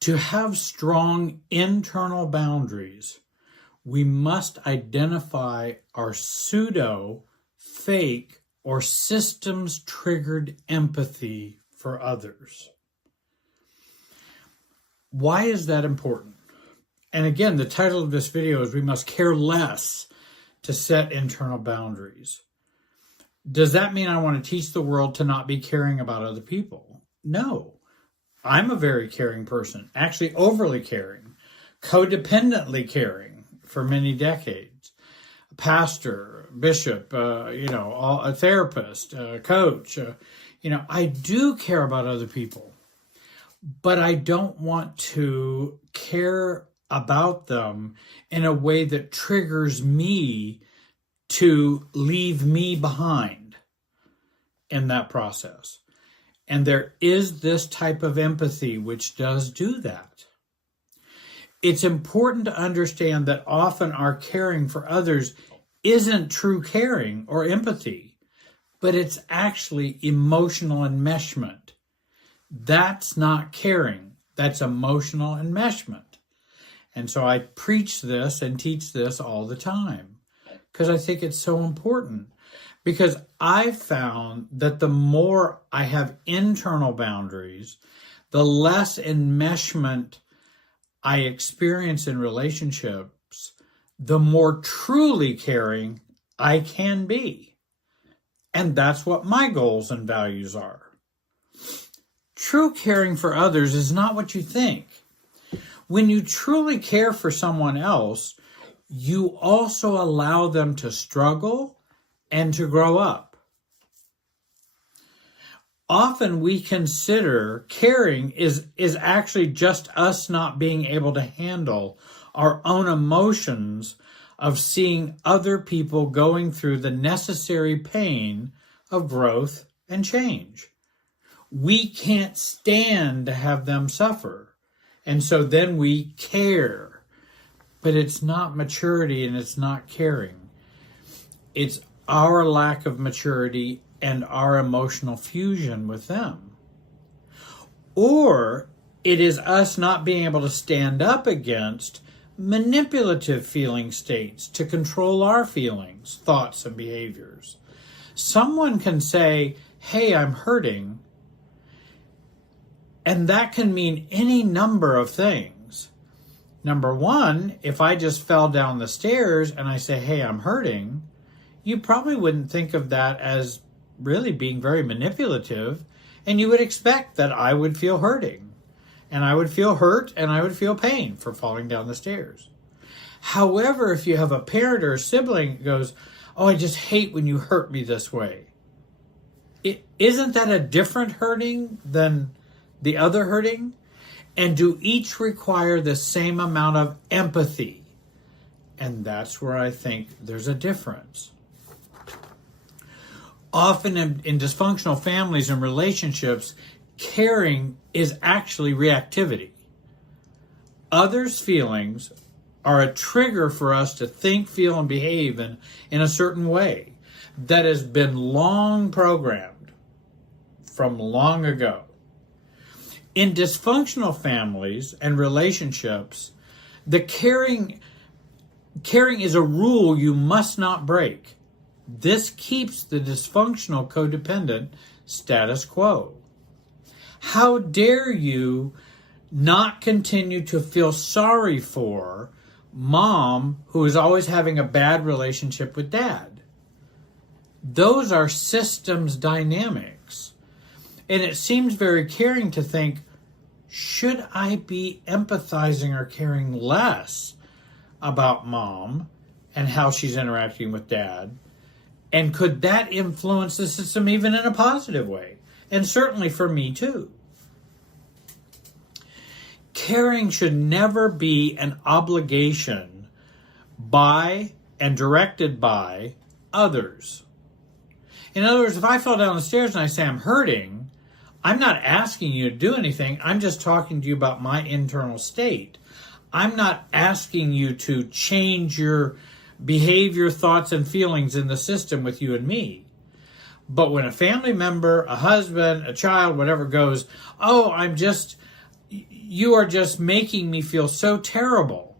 To have strong internal boundaries, we must identify our pseudo, fake, or systems-triggered empathy for others. Why is that important? And again, the title of this video is We Must Care Less to Set Internal Boundaries. Does that mean I want to teach the world to not be caring about other people? No. I'm a very caring person, actually overly caring, codependently caring for many decades. A pastor, bishop, a therapist, a coach. I do care about other people, but I don't want to care about them in a way that triggers me to leave me behind in that process. And there is this type of empathy which does do that. It's important to understand that often our caring for others isn't true caring or empathy, but it's actually emotional enmeshment. That's not caring. That's emotional enmeshment. And so I preach this and teach this all the time because I think it's so important. Because I found that the more I have internal boundaries, the less enmeshment I experience in relationships, the more truly caring I can be. And that's what my goals and values are. True caring for others is not what you think. When you truly care for someone else, you also allow them to struggle and to grow up. Often we consider caring is actually just us not being able to handle our own emotions of seeing other people going through the necessary pain of growth and change. We can't stand to have them suffer. And so then we care. But it's not maturity and it's not caring. It's our lack of maturity and our emotional fusion with them. Or it is us not being able to stand up against manipulative feeling states to control our feelings, thoughts, and behaviors. Someone can say, hey, I'm hurting, and that can mean any number of things. Number one, if I just fell down the stairs and I say, hey, I'm hurting, you probably wouldn't think of that as really being very manipulative, and you would expect that I would feel hurting, and I would feel hurt, and I would feel pain for falling down the stairs. However, if you have a parent or a sibling that goes, oh, I just hate when you hurt me this way, isn't that a different hurting than the other hurting? And do each require the same amount of empathy? And that's where I think there's a difference. Often in dysfunctional families and relationships, caring is actually reactivity. Others' feelings are a trigger for us to think, feel, and behave in a certain way that has been long programmed from long ago. In dysfunctional families and relationships, the caring is a rule you must not break. This keeps the dysfunctional codependent status quo. How dare you not continue to feel sorry for mom who is always having a bad relationship with dad? Those are systems dynamics. And it seems very caring to think, should I be empathizing or caring less about mom and how she's interacting with dad? And could that influence the system even in a positive way? And certainly for me too. Caring should never be an obligation by and directed by others. In other words, if I fell down the stairs and I say I'm hurting, I'm not asking you to do anything. I'm just talking to you about my internal state. I'm not asking you to change your behavior, thoughts, and feelings in the system with you and me. But when a family member, a husband, a child, whatever goes, oh, I'm just you are just making me feel so terrible.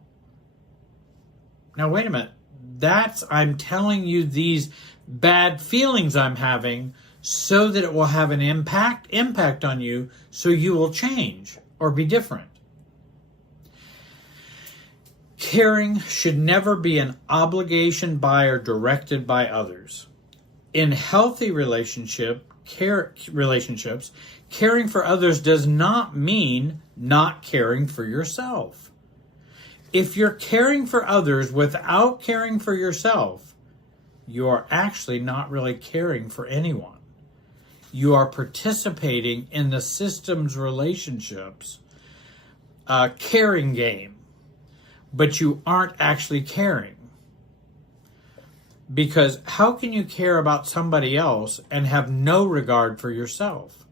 Now, wait a minute. I'm telling you these bad feelings I'm having so that it will have an impact on you, so you will change or be different. Caring should never be an obligation by or directed by others. In healthy relationships, caring for others does not mean not caring for yourself. If you're caring for others without caring for yourself, you are actually not really caring for anyone. You are participating in the system's relationships caring game, but you aren't actually caring. Because how can you care about somebody else and have no regard for yourself?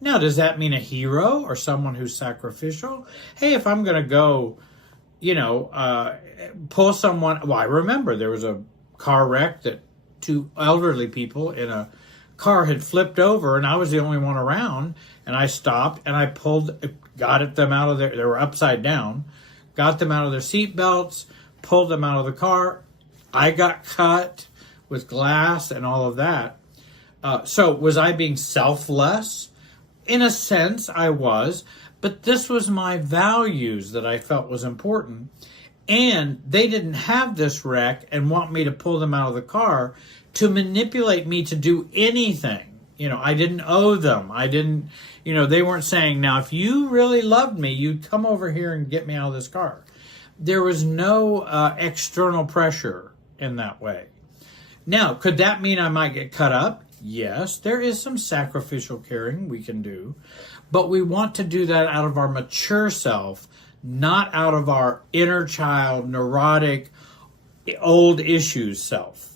Now, does that mean a hero or someone who's sacrificial? Hey, if I'm going to go, pull someone. Well, I remember there was a car wreck that two elderly people in a car had flipped over, and I was the only one around, and I stopped and I got them out of there. They were upside down, got them out of their seat belts, pulled them out of the car. I got cut with glass and all of that. So was I being selfless? In a sense, I was, but this was my values that I felt was important. And they didn't have this wreck and want me to pull them out of the car to manipulate me to do anything. I didn't owe them. I didn't, they weren't saying, now, if you really loved me, you'd come over here and get me out of this car. There was no external pressure in that way. Now, could that mean I might get cut up? Yes, there is some sacrificial caring we can do, but we want to do that out of our mature self, not out of our inner child, neurotic, old issues self.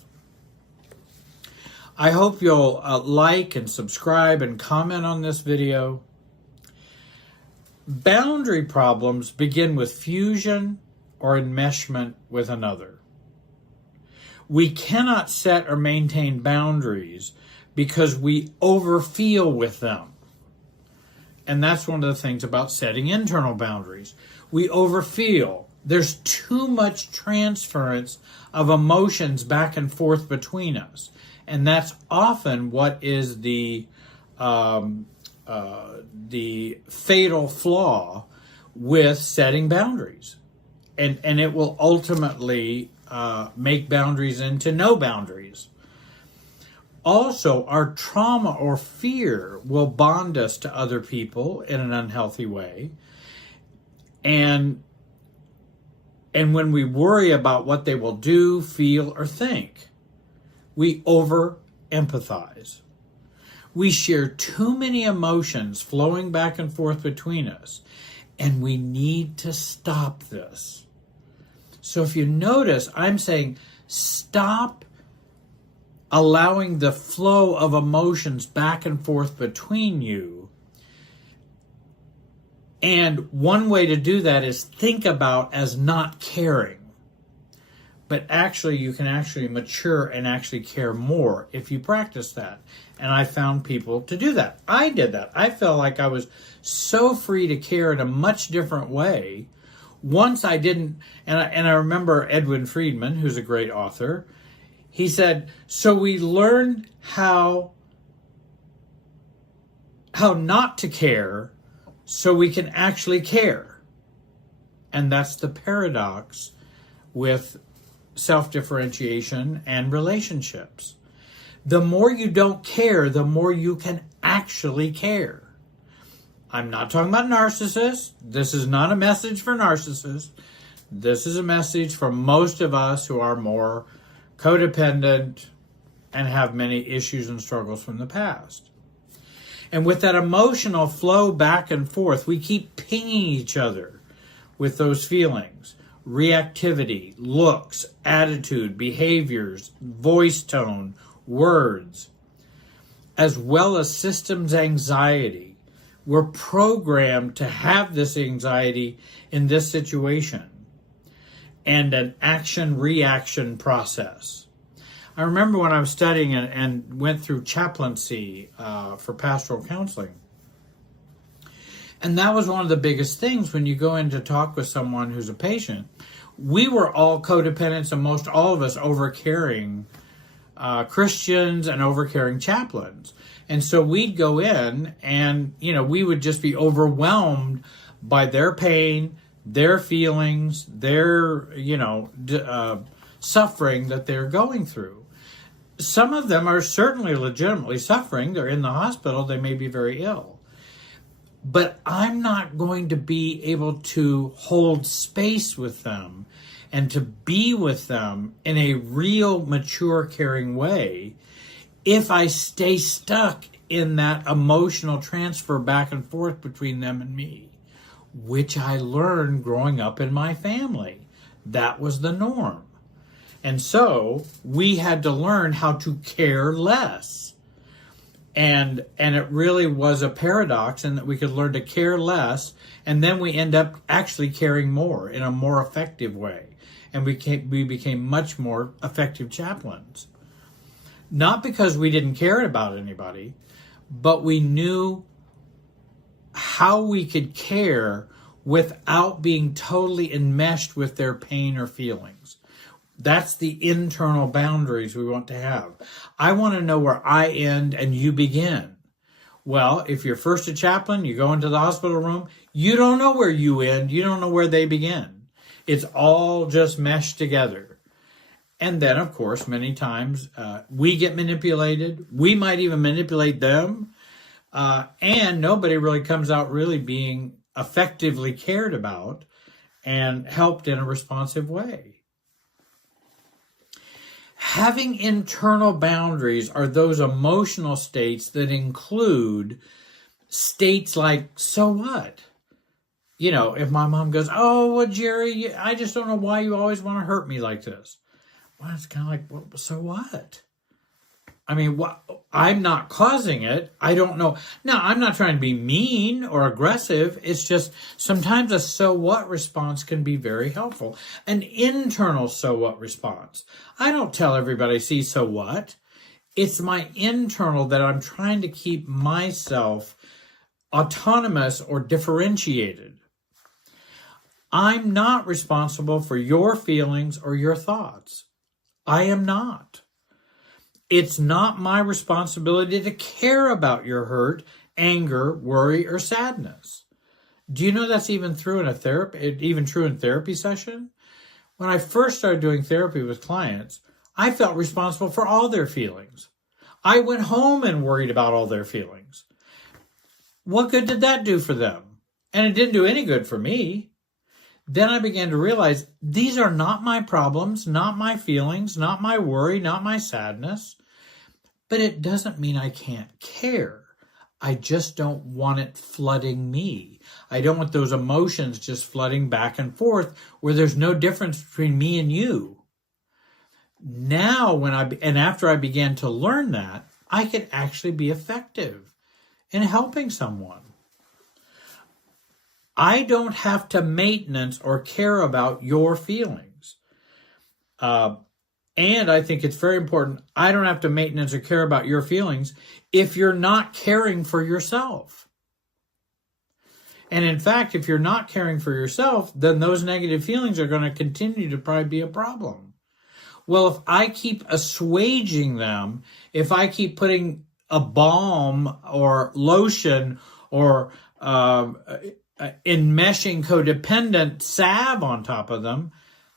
I hope you'll like and subscribe and comment on this video. Boundary problems begin with fusion or enmeshment with another. We cannot set or maintain boundaries because we overfeel with them. And that's one of the things about setting internal boundaries. We overfeel. There's too much transference of emotions back and forth between us. And that's often what is the fatal flaw with setting boundaries. And it will ultimately make boundaries into no boundaries. Also, our trauma or fear will bond us to other people in an unhealthy way. And when we worry about what they will do, feel, or think, we over-empathize. We share too many emotions flowing back and forth between us, and we need to stop this. So if you notice, I'm saying stop allowing the flow of emotions back and forth between you. And one way to do that is think about as not caring. But actually, you can actually mature and actually care more if you practice that. And I found people to do that. I did that. I felt like I was so free to care in a much different way. Once I didn't, and I remember Edwin Friedman, who's a great author, he said, so we learned how not to care so we can actually care. And that's the paradox with self-differentiation and relationships. The more you don't care, the more you can actually care. I'm not talking about narcissists. This is not a message for narcissists. This is a message for most of us who are more codependent and have many issues and struggles from the past. And with that emotional flow back and forth, we keep pinging each other with those feelings. Reactivity, looks, attitude, behaviors, voice tone, words, as well as systems anxiety. We're programmed to have this anxiety in this situation and an action-reaction process. I remember when I was studying and went through chaplaincy for pastoral counseling, And that was one of the biggest things when you go in to talk with someone who's a patient. We were all codependents, and most all of us overcaring Christians and overcaring chaplains. And so we'd go in and, we would just be overwhelmed by their pain, their feelings, their, suffering that they're going through. Some of them are certainly legitimately suffering. They're in the hospital. They may be very ill. But I'm not going to be able to hold space with them and to be with them in a real, mature, caring way if I stay stuck in that emotional transfer back and forth between them and me, which I learned growing up in my family. That was the norm. And so we had to learn how to care less. And it really was a paradox in that we could learn to care less, and then we end up actually caring more in a more effective way. And we became much more effective chaplains. Not because we didn't care about anybody, but we knew how we could care without being totally enmeshed with their pain or feelings. That's the internal boundaries we want to have. I want to know where I end and you begin. Well, if you're first a chaplain, you go into the hospital room, you don't know where you end, you don't know where they begin. It's all just meshed together. And then, of course, many times we get manipulated. We might even manipulate them. And nobody really comes out really being effectively cared about and helped in a responsive way. Having internal boundaries are those emotional states that include states like, so what? If my mom goes, oh, well, Jerry, I just don't know why you always want to hurt me like this. Well, it's kind of like, well, so what? I mean, I'm not causing it. I don't know. Now, I'm not trying to be mean or aggressive. It's just sometimes a so what response can be very helpful. An internal so what response. I don't tell everybody, see, so what? It's my internal that I'm trying to keep myself autonomous or differentiated. I'm not responsible for your feelings or your thoughts. I am not. It's not my responsibility to care about your hurt, anger, worry, or sadness. Do you know that's even true in therapy session? When I first started doing therapy with clients, I felt responsible for all their feelings. I went home and worried about all their feelings. What good did that do for them? And it didn't do any good for me. Then I began to realize these are not my problems, not my feelings, not my worry, not my sadness. But it doesn't mean I can't care. I just don't want it flooding me. I don't want those emotions just flooding back and forth where there's no difference between me and you. Now, after I began to learn that, I could actually be effective in helping someone. I don't have to maintenance or care about your feelings. And I think it's very important, I don't have to maintenance or care about your feelings if you're not caring for yourself. And in fact, if you're not caring for yourself, then those negative feelings are going to continue to probably be a problem. Well, if I keep assuaging them, if I keep putting a balm or lotion or enmeshing codependent salve on top of them,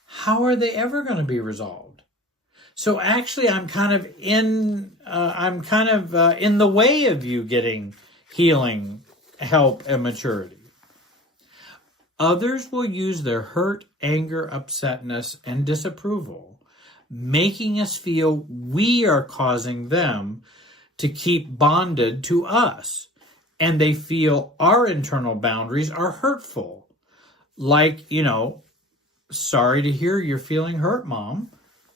how are they ever going to be resolved? So actually, I'm kind of in the way of you getting healing, help, and maturity. Others will use their hurt, anger, upsetness, and disapproval, making us feel we are causing them to keep bonded to us. And they feel our internal boundaries are hurtful. Like, sorry to hear you're feeling hurt, Mom.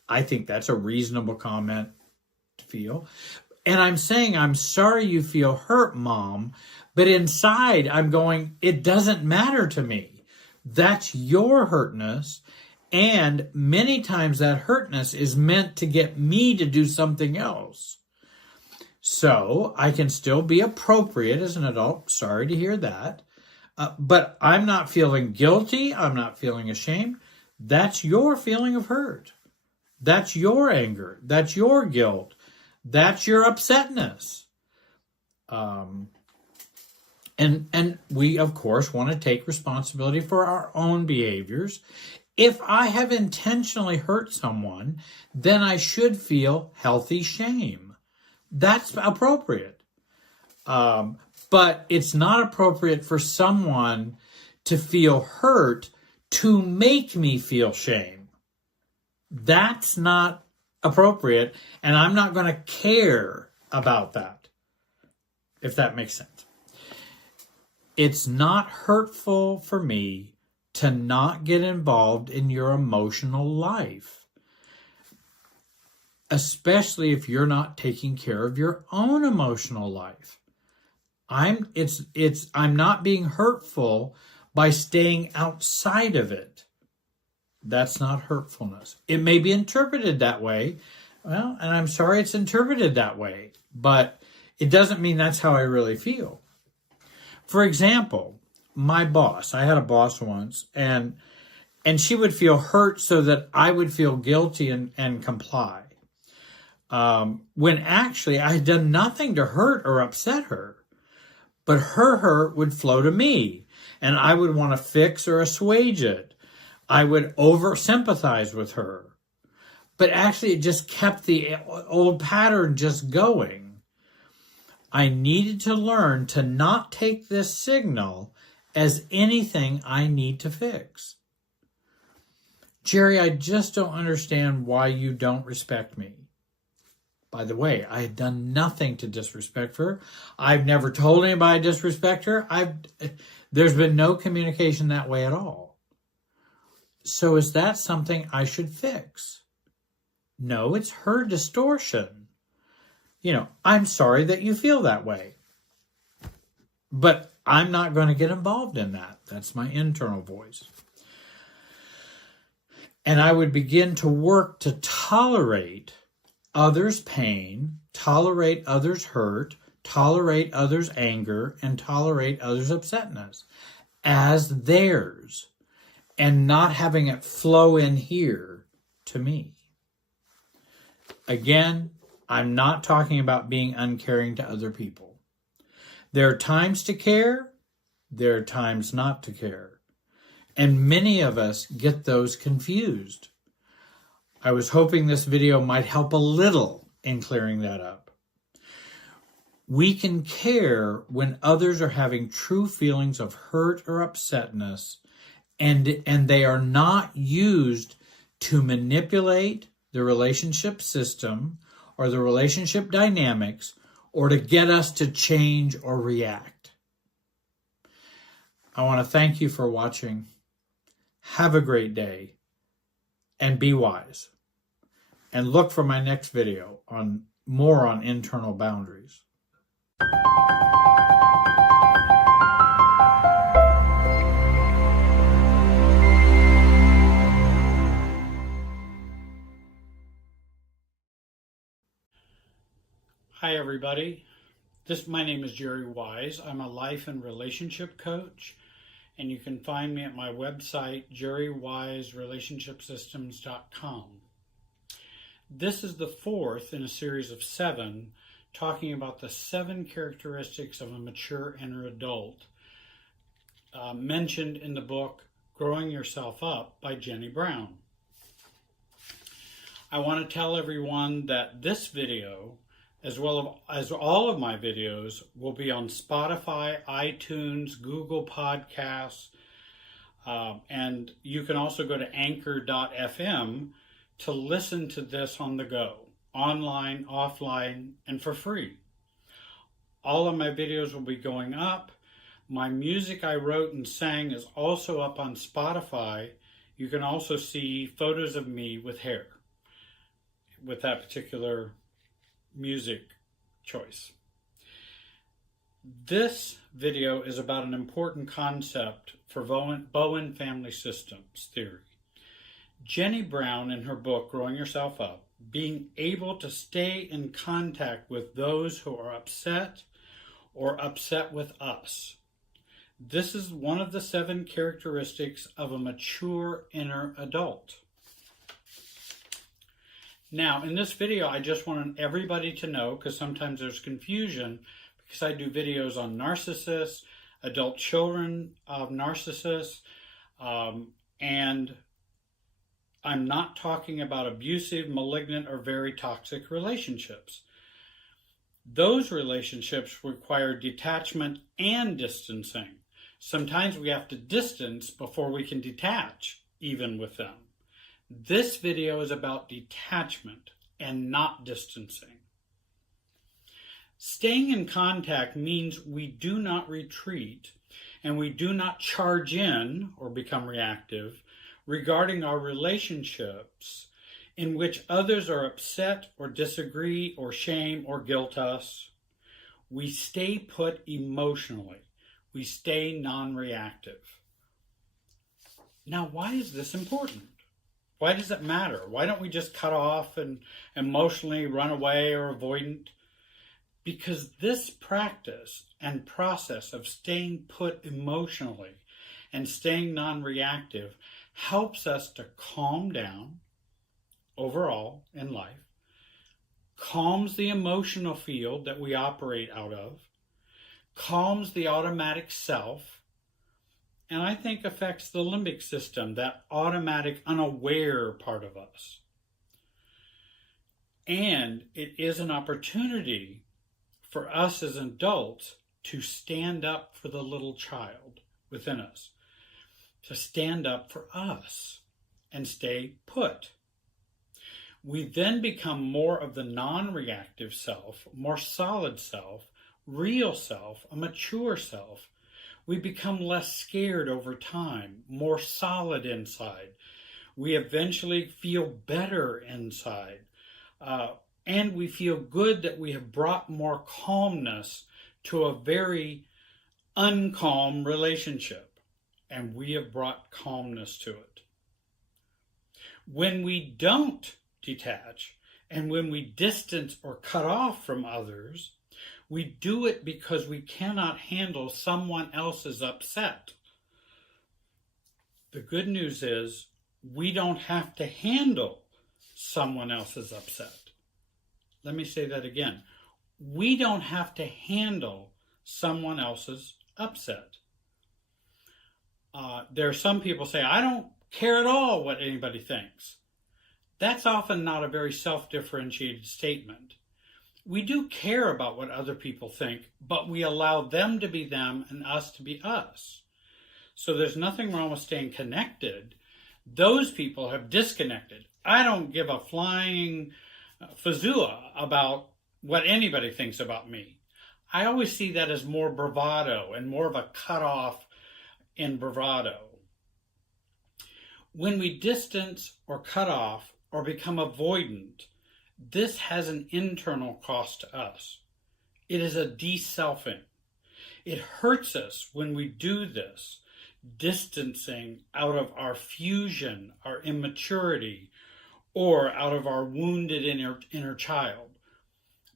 I think that's a reasonable comment to feel. And I'm saying, I'm sorry you feel hurt, Mom. But inside, I'm going, it doesn't matter to me. That's your hurtness. And many times that hurtness is meant to get me to do something else. So I can still be appropriate as an adult. Sorry to hear that. But I'm not feeling guilty. I'm not feeling ashamed. That's your feeling of hurt. That's your anger. That's your guilt. That's your upsetness. And we, of course, want to take responsibility for our own behaviors. If I have intentionally hurt someone, then I should feel healthy shame. That's appropriate. But it's not appropriate for someone to feel hurt to make me feel shame. That's not appropriate, and I'm not going to care about that, if that makes sense. It's not hurtful for me to not get involved in your emotional life, especially if you're not taking care of your own emotional life. I'm not being hurtful by staying outside of it. That's not hurtfulness. It may be interpreted that way. Well, and I'm sorry it's interpreted that way, but it doesn't mean that's how I really feel. For example, my boss, I had a boss once, and she would feel hurt so that I would feel guilty and comply. When actually I had done nothing to hurt or upset her. But her hurt would flow to me, and I would want to fix or assuage it. I would over-sympathize with her. But actually, it just kept the old pattern just going. I needed to learn to not take this signal as anything I need to fix. Jerry, I just don't understand why you don't respect me. By the way, I had done nothing to disrespect her. I've never told anybody I disrespect her. There's been no communication that way at all. So is that something I should fix? No, it's her distortion. I'm sorry that you feel that way. But I'm not going to get involved in that. That's my internal voice. And I would begin to work to tolerate others' pain, tolerate others' hurt, tolerate others' anger, and tolerate others' upsetness as theirs, and not having it flow in here to me. Again, I'm not talking about being uncaring to other people. There are times to care, there are times not to care. And many of us get those confused. I was hoping this video might help a little in clearing that up. We can care when others are having true feelings of hurt or upsetness, and they are not used to manipulate the relationship system or the relationship dynamics or to get us to change or react. I want to thank you for watching. Have a great day and be wise. And look for my next video on more on internal boundaries. Hi everybody. My name is Jerry Wise. I'm a life and relationship coach, and you can find me at my website jerrywiserelationshipsystems.com. This is the fourth in a series of 7, talking about the 7 characteristics of a mature inner adult, mentioned in the book Growing Yourself Up by Jenny Brown. I want to tell everyone that this video, as well as all of my videos, will be on Spotify, iTunes, Google Podcasts, and you can also go to anchor.fm to listen to this on the go, online, offline, and for free. All of my videos will be going up. My music I wrote and sang is also up on Spotify. You can also see photos of me with hair, with that particular music choice. This video is about an important concept for Bowen family systems theory. Jenny Brown, in her book, Growing Yourself Up, being able to stay in contact with those who are upset or upset with us. This is one of the 7 characteristics of a mature inner adult. Now, in this video, I just want everybody to know, because sometimes there's confusion, because I do videos on narcissists, adult children of narcissists, and I'm not talking about abusive, malignant, or very toxic relationships. Those relationships require detachment and distancing. Sometimes we have to distance before we can detach, even with them. This video is about detachment and not distancing. Staying in contact means we do not retreat and we do not charge in or become reactive regarding our relationships in which others are upset or disagree or shame or guilt us. We stay put emotionally. We stay non-reactive. Now, why is this important? Why does it matter? Why don't we just cut off and emotionally run away or avoidant? Because this practice and process of staying put emotionally and staying non-reactive helps us to calm down overall in life, calms the emotional field that we operate out of, calms the automatic self, and I think affects the limbic system, that automatic, unaware part of us. And it is an opportunity for us as adults to stand up for the little child within us, to stand up for us and stay put. We then become more of the non-reactive self, more solid self, real self, a mature self. We become less scared over time, more solid inside. We eventually feel better inside. And we feel good that we have brought more calmness to a very uncalm relationship. And we have brought calmness to it. When we don't detach, and when we distance or cut off from others, we do it because we cannot handle someone else's upset. The good news is we don't have to handle someone else's upset. Let me say that again. We don't have to handle someone else's upset. There are some people say, I don't care at all what anybody thinks. That's often not a very self-differentiated statement. We do care about what other people think, but we allow them to be them and us to be us. So there's nothing wrong with staying connected. Those people have disconnected. I don't give a flying fazua about what anybody thinks about me. I always see that as more bravado and more of a cutoff in bravado. When we distance or cut off or become avoidant, this has an internal cost to us. It is a de-selfing. It hurts us when we do this, distancing out of our fusion, our immaturity, or out of our wounded inner child.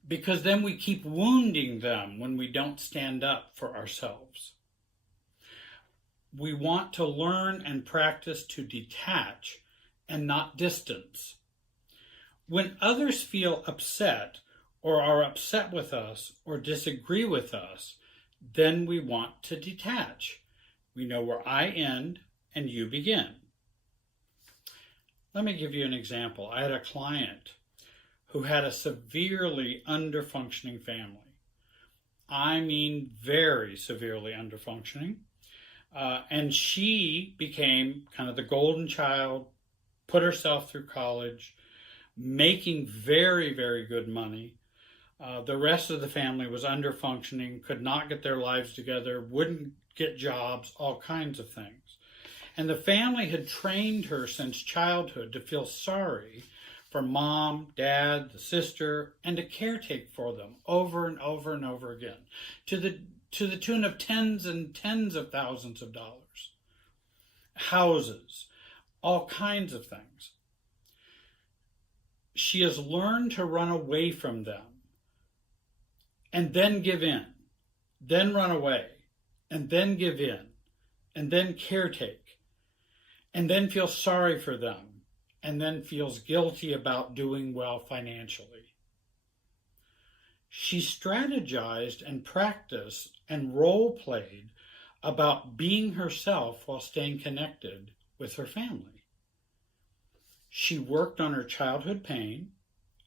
Because then we keep wounding them when we don't stand up for ourselves. We want to learn and practice to detach and not distance. When others feel upset or are upset with us or disagree with us, then we want to detach. We know where I end and you begin. Let me give you an example. I had a client who had a severely underfunctioning family. I mean, very severely underfunctioning. And she became kind of the golden child, put herself through college, making very, very good money. The rest of the family was underfunctioning, could not get their lives together, wouldn't get jobs, all kinds of things. And the family had trained her since childhood to feel sorry for mom, dad, the sister, and to caretake for them over and over and over again, to the tune of tens and tens of thousands of dollars. Houses, all kinds of things. She has learned to run away from them and then give in, then run away, and then give in, and then caretake, and then feel sorry for them, and then feels guilty about doing well financially. She strategized and practiced and role-played about being herself while staying connected with her family. She worked on her childhood pain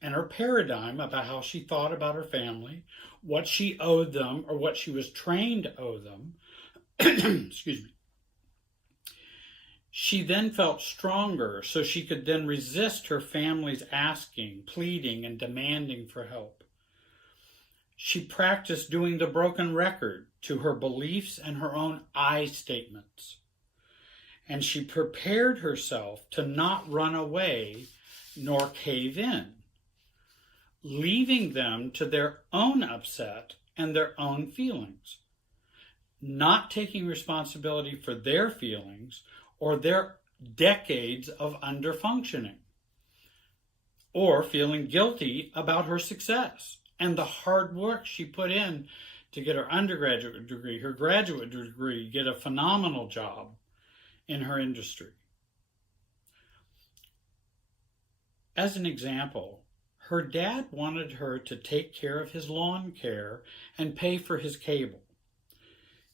and her paradigm about how she thought about her family, what she owed them or what she was trained to owe them. Excuse me. She then felt stronger so she could then resist her family's asking, pleading, and demanding for help. She practiced doing the broken record to her beliefs and her own I statements. And she prepared herself to not run away nor cave in, leaving them to their own upset and their own feelings, not taking responsibility for their feelings or their decades of underfunctioning, or feeling guilty about her success and the hard work she put in to get her undergraduate degree, her graduate degree, get a phenomenal job in her industry. As an example, her dad wanted her to take care of his lawn care and pay for his cable.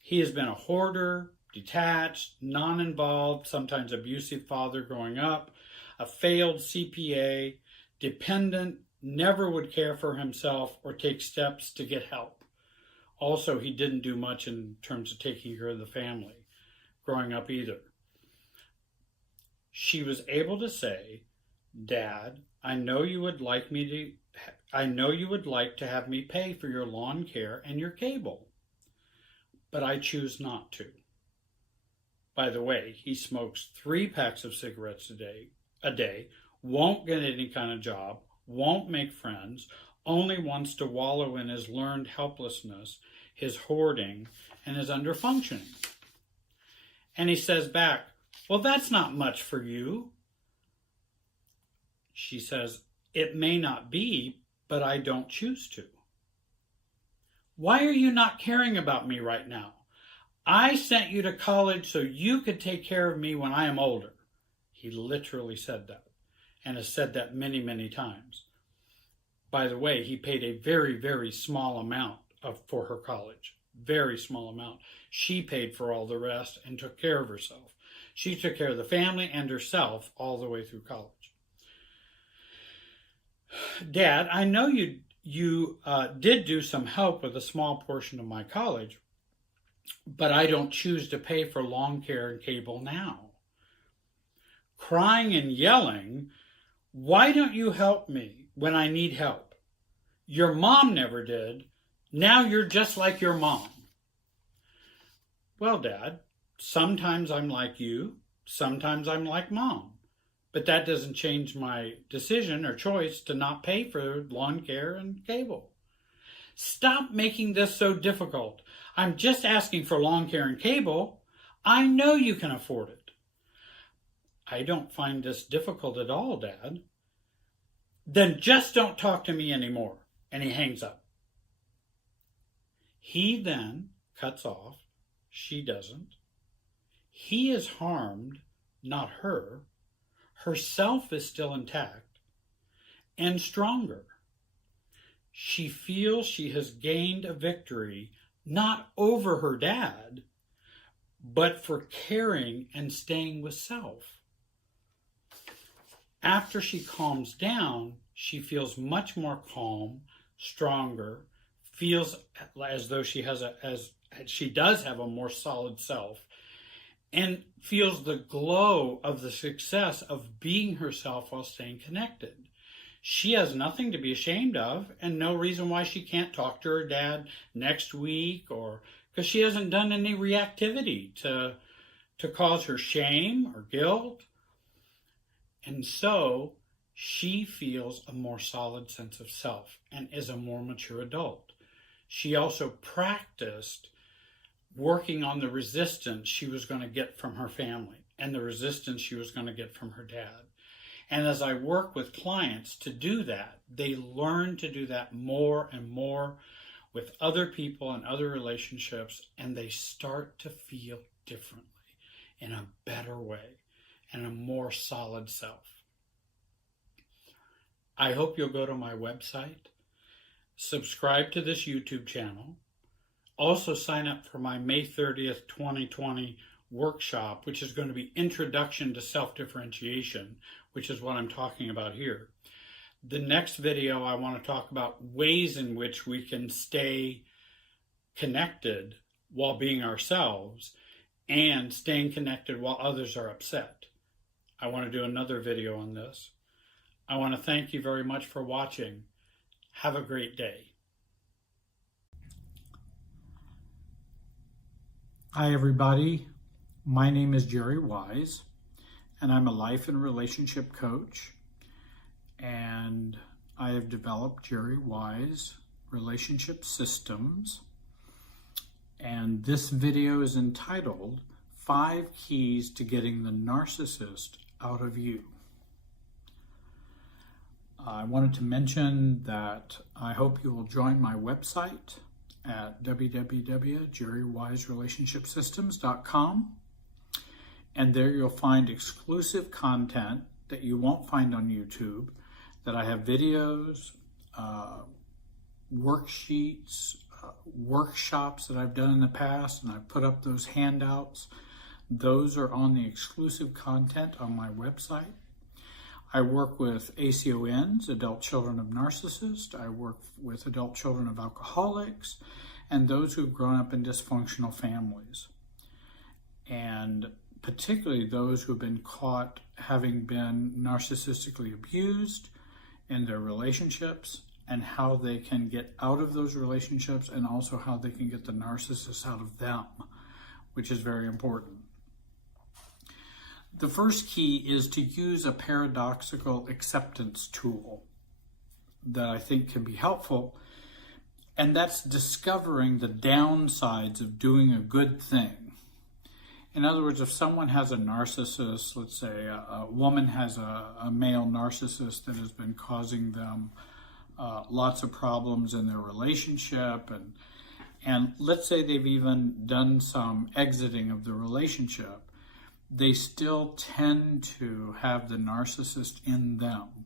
He has been a hoarder, detached, non-involved, sometimes abusive father growing up, a failed CPA, dependent, never would care for himself or take steps to get help. Also, he didn't do much in terms of taking care of the family growing up either. She was able to say, "Dad, I know you would like to have me pay for your lawn care and your cable, but I choose not to." By the way, he smokes 3 packs of cigarettes a day, won't get any kind of job, won't make friends, only wants to wallow in his learned helplessness, his hoarding, and his underfunctioning. And he says back, "Well, that's not much for you." She says, "It may not be, but I don't choose to." "Why are you not caring about me right now? I sent you to college so you could take care of me when I am older." He literally said that, and has said that many, many times. By the way, he paid a very, very small amount for her college. Very small amount. She paid for all the rest and took care of herself. She took care of the family and herself all the way through college. "Dad, I know you did do some help with a small portion of my college, but I don't choose to pay for lawn care and cable now." Crying and yelling, "Why don't you help me when I need help? Your mom never did. Now you're just like your mom." "Well, Dad, sometimes I'm like you, sometimes I'm like Mom, but that doesn't change my decision or choice to not pay for lawn care and cable." "Stop making this so difficult. I'm just asking for lawn care and cable. I know you can afford it." "I don't find this difficult at all, Dad." "Then just don't talk to me anymore." And he hangs up. He then cuts off. She doesn't. He is harmed, not her. Herself is still intact and stronger. She feels she has gained a victory, not over her dad, but for caring and staying with self. After she calms down, she feels much more calm, stronger, feels as though she does have a more solid self, and feels the glow of the success of being herself while staying connected. She has nothing to be ashamed of and no reason why she can't talk to her dad next week, or because she hasn't done any reactivity to cause her shame or guilt. And so she feels a more solid sense of self and is a more mature adult. She also practiced working on the resistance she was going to get from her family and the resistance she was going to get from her dad. And as I work with clients to do that, they learn to do that more and more with other people and other relationships, and they start to feel differently in a better way and a more solid self. I hope you'll go to my website, subscribe to this YouTube channel, also sign up for my May 30th, 2020 workshop, which is going to be Introduction to Self-Differentiation, which is what I'm talking about here. The next video, I want to talk about ways in which we can stay connected while being ourselves and staying connected while others are upset. I want to do another video on this. I want to thank you very much for watching. Have a great day. Hi, everybody. My name is Jerry Wise, and I'm a life and relationship coach. And I have developed Jerry Wise Relationship Systems. And this video is entitled 5 Keys to Getting the Narcissist Out of You. I wanted to mention that I hope you will join my website at www.jerrywiserelationshipsystems.com. And there you'll find exclusive content that you won't find on YouTube, that I have videos, worksheets, workshops that I've done in the past, and I've put up those handouts. Those are on the exclusive content on my website. I work with ACONs, adult children of narcissists. I work with adult children of alcoholics and those who've grown up in dysfunctional families. And particularly those who have been caught having been narcissistically abused in their relationships, and how they can get out of those relationships, and also how they can get the narcissist out of them, which is very important. The first key is to use a paradoxical acceptance tool that I think can be helpful, and that's discovering the downsides of doing a good thing. In other words, if someone has a narcissist, let's say a woman has a male narcissist that has been causing them lots of problems in their relationship, and let's say they've even done some exiting of the relationship, they still tend to have the narcissist in them,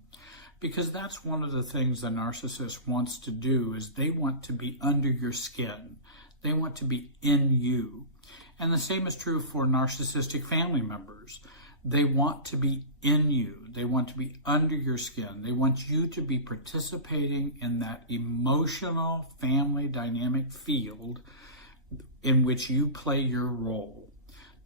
because that's one of the things the narcissist wants to do, is they want to be under your skin. They want to be in you. And the same is true for narcissistic family members. They want to be in you. They want to be under your skin. They want you to be participating in that emotional family dynamic field in which you play your role.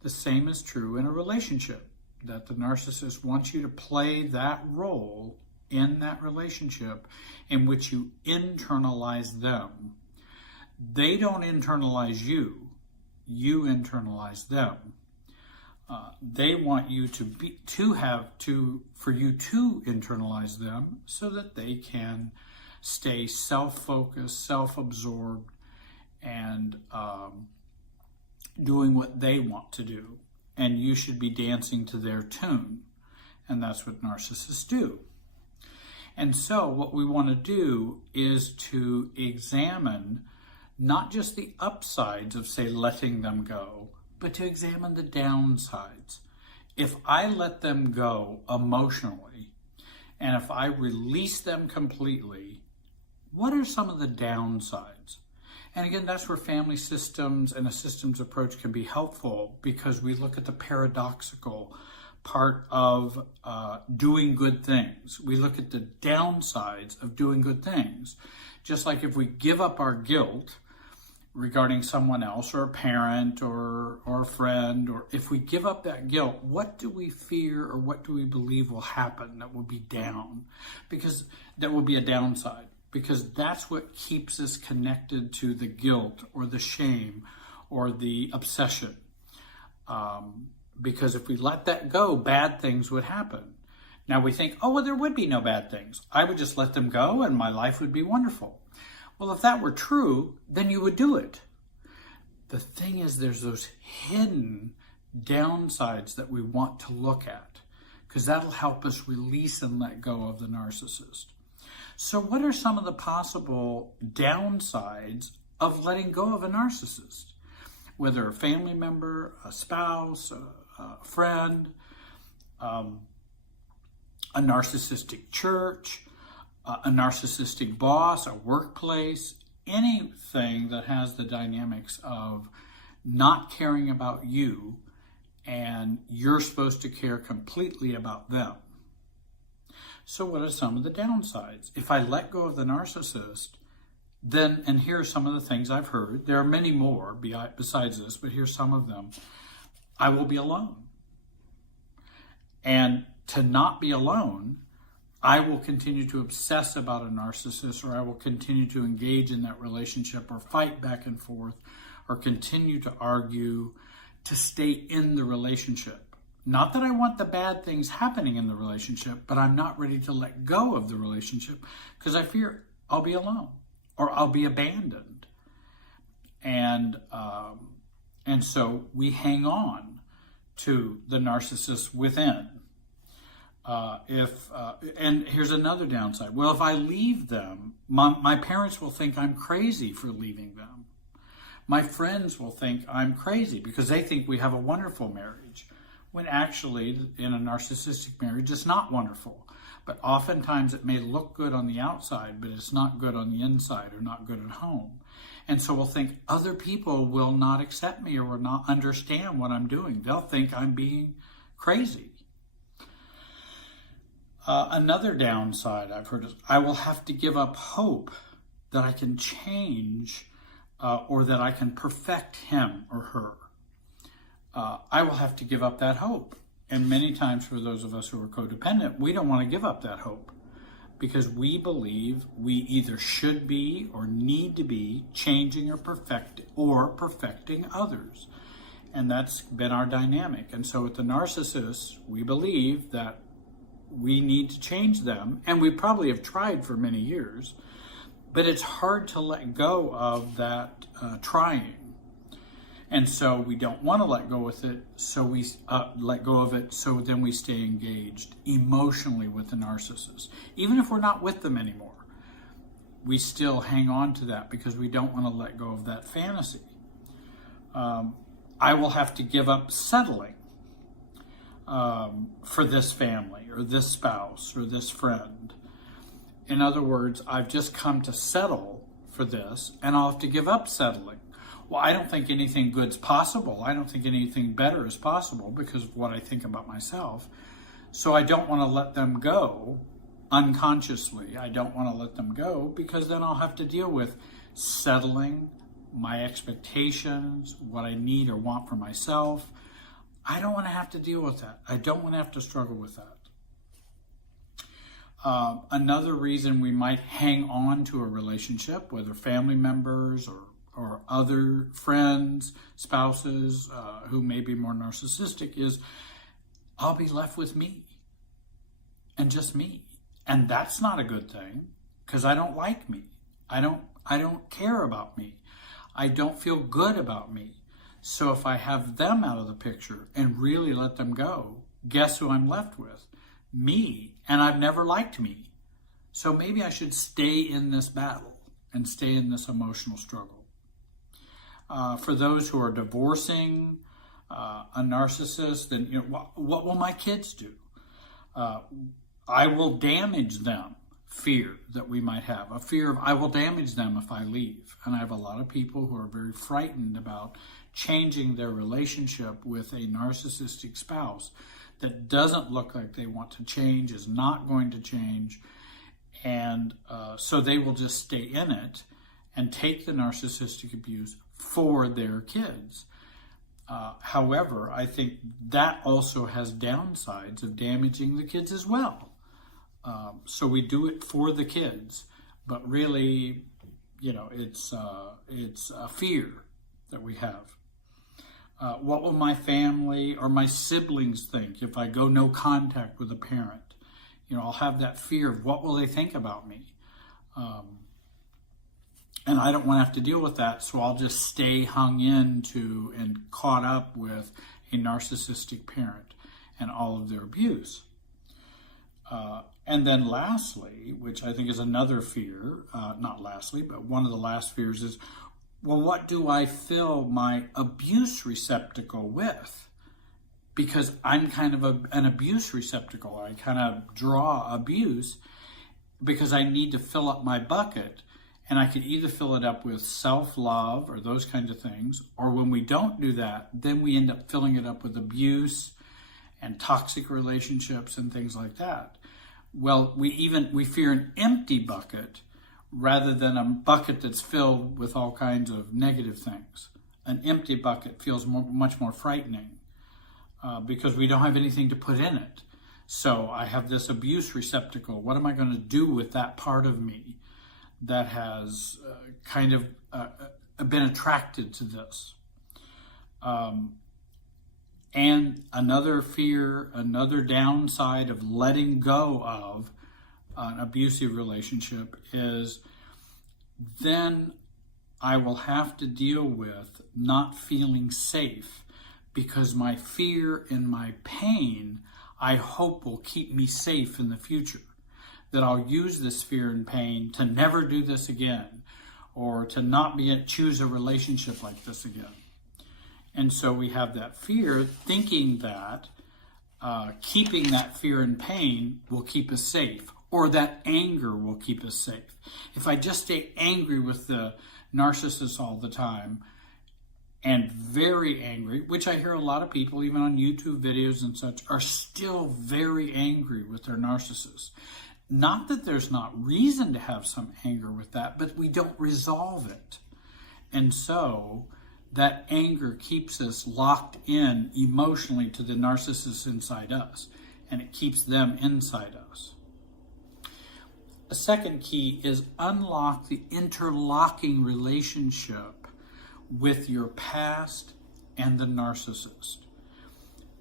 The same is true in a relationship, that the narcissist wants you to play that role in that relationship in which you internalize them. They don't internalize you. You internalize them. They want you for you to internalize them so that they can stay self-focused, self-absorbed, and doing what they want to do. And you should be dancing to their tune. And that's what narcissists do. And so what we want to do is to examine not just the upsides of, say, letting them go, but to examine the downsides. If I let them go emotionally, and if I release them completely, what are some of the downsides? And again, that's where family systems and a systems approach can be helpful, because we look at the paradoxical part of doing good things. We look at the downsides of doing good things. Just like if we give up our guilt regarding someone else, or a parent, or a friend, or if we give up that guilt, what do we fear, or what do we believe will happen that will be down? Because that will be a downside, because that's what keeps us connected to the guilt or the shame or the obsession. Because if we let that go, bad things would happen. Now we think, oh, well, there would be no bad things. I would just let them go and my life would be wonderful. Well, if that were true, then you would do it. The thing is, there's those hidden downsides that we want to look at, because that'll help us release and let go of the narcissist. So what are some of the possible downsides of letting go of a narcissist? Whether a family member, a spouse, a friend, a narcissistic church, a narcissistic boss, a workplace, anything that has the dynamics of not caring about you and you're supposed to care completely about them. So what are some of the downsides? If I let go of the narcissist, then, and here are some of the things I've heard, there are many more besides this, but here's some of them. I will be alone. And to not be alone, I will continue to obsess about a narcissist, or I will continue to engage in that relationship, or fight back and forth, or continue to argue to stay in the relationship. Not that I want the bad things happening in the relationship, but I'm not ready to let go of the relationship because I fear I'll be alone or I'll be abandoned. And so we hang on to the narcissist within. And here's another downside. Well, if I leave them, my parents will think I'm crazy for leaving them. My friends will think I'm crazy because they think we have a wonderful marriage, when actually in a narcissistic marriage it's not wonderful. But oftentimes it may look good on the outside, but it's not good on the inside or not good at home. And so we'll think other people will not accept me or will not understand what I'm doing. They'll think I'm being crazy. Another downside I've heard is I will have to give up hope that I can change or that I can perfect him or her. I will have to give up that hope. And many times for those of us who are codependent, we don't want to give up that hope because we believe we either should be or need to be changing or perfecting others. And that's been our dynamic. And so with the narcissists, we believe that we need to change them, and we probably have tried for many years, but it's hard to let go of that trying. And so we don't want to let go with it, so we let go of it, so then we stay engaged emotionally with the narcissist. Even if we're not with them anymore, we still hang on to that because we don't want to let go of that fantasy. I will have to give up settling for this family or this spouse or this friend. In other words, I've just come to settle for this and I'll have to give up settling. Well, I don't think anything good's possible. I don't think anything better is possible because of what I think about myself. So I don't want to let them go unconsciously. I don't want to let them go because then I'll have to deal with settling my expectations, what I need or want for myself. I don't want to have to deal with that. I don't want to have to struggle with that. Another reason we might hang on to a relationship, whether family members or other friends, spouses who may be more narcissistic, is I'll be left with me and just me. And that's not a good thing because I don't like me. I don't care about me. I don't feel good about me. So if I have them out of the picture and really let them go, guess who I'm left with? Me. And I've never liked me. So maybe I should stay in this battle and stay in this emotional struggle. For those who are divorcing a narcissist, then what will my kids do? I will damage them. Fear that we might have, a fear of I will damage them if I leave. And I have a lot of people who are very frightened about changing their relationship with a narcissistic spouse that doesn't look like they want to change, is not going to change. And so they will just stay in it and take the narcissistic abuse for their kids. However, I think that also has downsides of damaging the kids as well. So we do it for the kids, but really, it's a fear that we have. What will my family or my siblings think if I go no contact with a parent? I'll have that fear of what will they think about me? And I don't want to have to deal with that, so I'll just stay hung into and caught up with a narcissistic parent and all of their abuse. And then lastly, which I think is another fear, not lastly, but one of the last fears is, well, what do I fill my abuse receptacle with? Because I'm kind of an abuse receptacle. I kind of draw abuse because I need to fill up my bucket. And I could either fill it up with self-love or those kinds of things, or when we don't do that, then we end up filling it up with abuse and toxic relationships and things like that. Well, we fear an empty bucket rather than a bucket that's filled with all kinds of negative things. An empty bucket feels much more frightening because we don't have anything to put in it. So I have this abuse receptacle. What am I going to do with that part of me that has kind of been attracted to this? And another fear, another downside of letting go of an abusive relationship is then I will have to deal with not feeling safe because my fear and my pain, I hope, will keep me safe in the future. That I'll use this fear and pain to never do this again or to not choose a relationship like this again. And so we have that fear, thinking that keeping that fear and pain will keep us safe, or that anger will keep us safe. If I just stay angry with the narcissist all the time, and very angry, which I hear a lot of people, even on YouTube videos and such, are still very angry with their narcissist. Not that there's not reason to have some anger with that, but we don't resolve it. And so that anger keeps us locked in emotionally to the narcissist inside us, and it keeps them inside us. A second key is unlock the interlocking relationship with your past and the narcissist.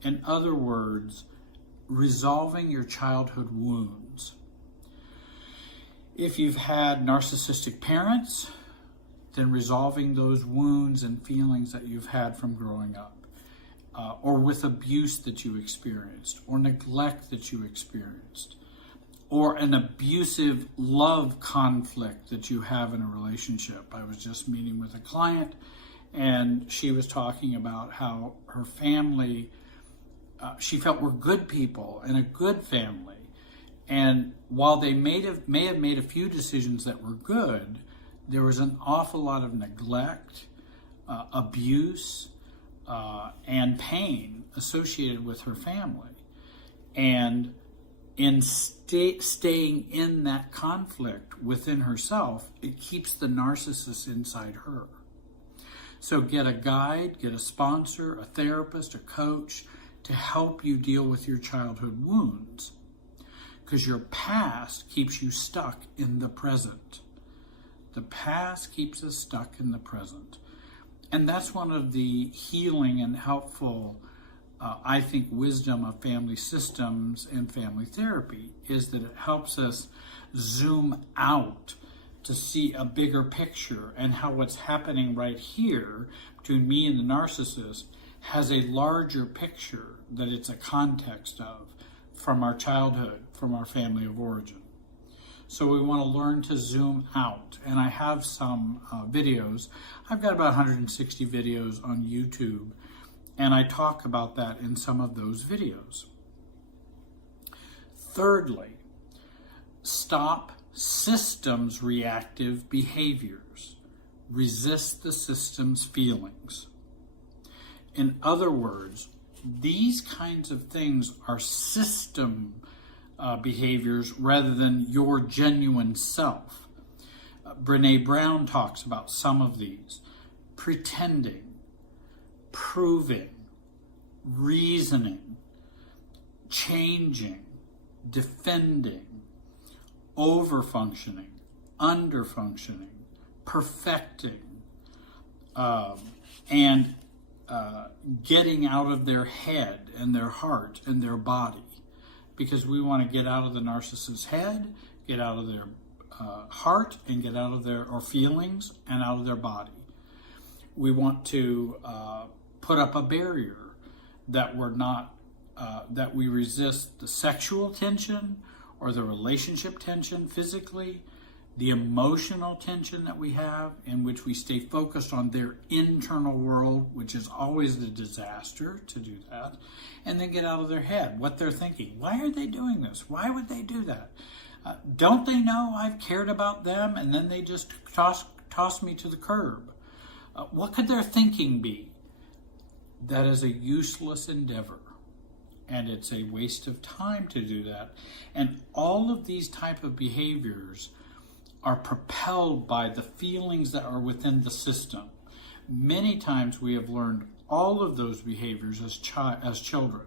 In other words, resolving your childhood wounds. If you've had narcissistic parents, then resolving those wounds and feelings that you've had from growing up, or with abuse that you experienced, or neglect that you experienced, or an abusive love conflict that you have in a relationship. I was just meeting with a client, and she was talking about how her family, she felt were good people and a good family. And while they may have made a few decisions that were good, there was an awful lot of neglect, abuse, and pain associated with her family. And in staying in that conflict within herself, it keeps the narcissist inside her. So get a guide, get a sponsor, a therapist, a coach to help you deal with your childhood wounds, because your past keeps you stuck in the present. The past keeps us stuck in the present. And that's one of the healing and helpful, I think, wisdom of family systems and family therapy, is that it helps us zoom out to see a bigger picture, and how what's happening right here between me and the narcissist has a larger picture that it's a context of from our childhood, from our family of origin. So we want to learn to zoom out. And I have some videos. I've got about 160 videos on YouTube, and I talk about that in some of those videos. Thirdly, stop systems reactive behaviors. Resist the system's feelings. In other words, these kinds of things are system behaviors rather than your genuine self. Brene Brown talks about some of these: pretending, proving, reasoning, changing, defending, overfunctioning, underfunctioning, perfecting, and getting out of their head and their heart and their body. Because we want to get out of the narcissist's head, get out of their heart, and get out of their feelings and out of their body. We want to put up a barrier that we're not, that we resist the sexual tension or the relationship tension physically, the emotional tension that we have, in which we stay focused on their internal world, which is always the disaster to do that, and then get out of their head, what they're thinking. Why are they doing this? Why would they do that? Don't they know I've cared about them, and then they just toss me to the curb? What could their thinking be? That is a useless endeavor. And it's a waste of time to do that. And all of these type of behaviors are propelled by the feelings that are within the system. Many times we have learned all of those behaviors as children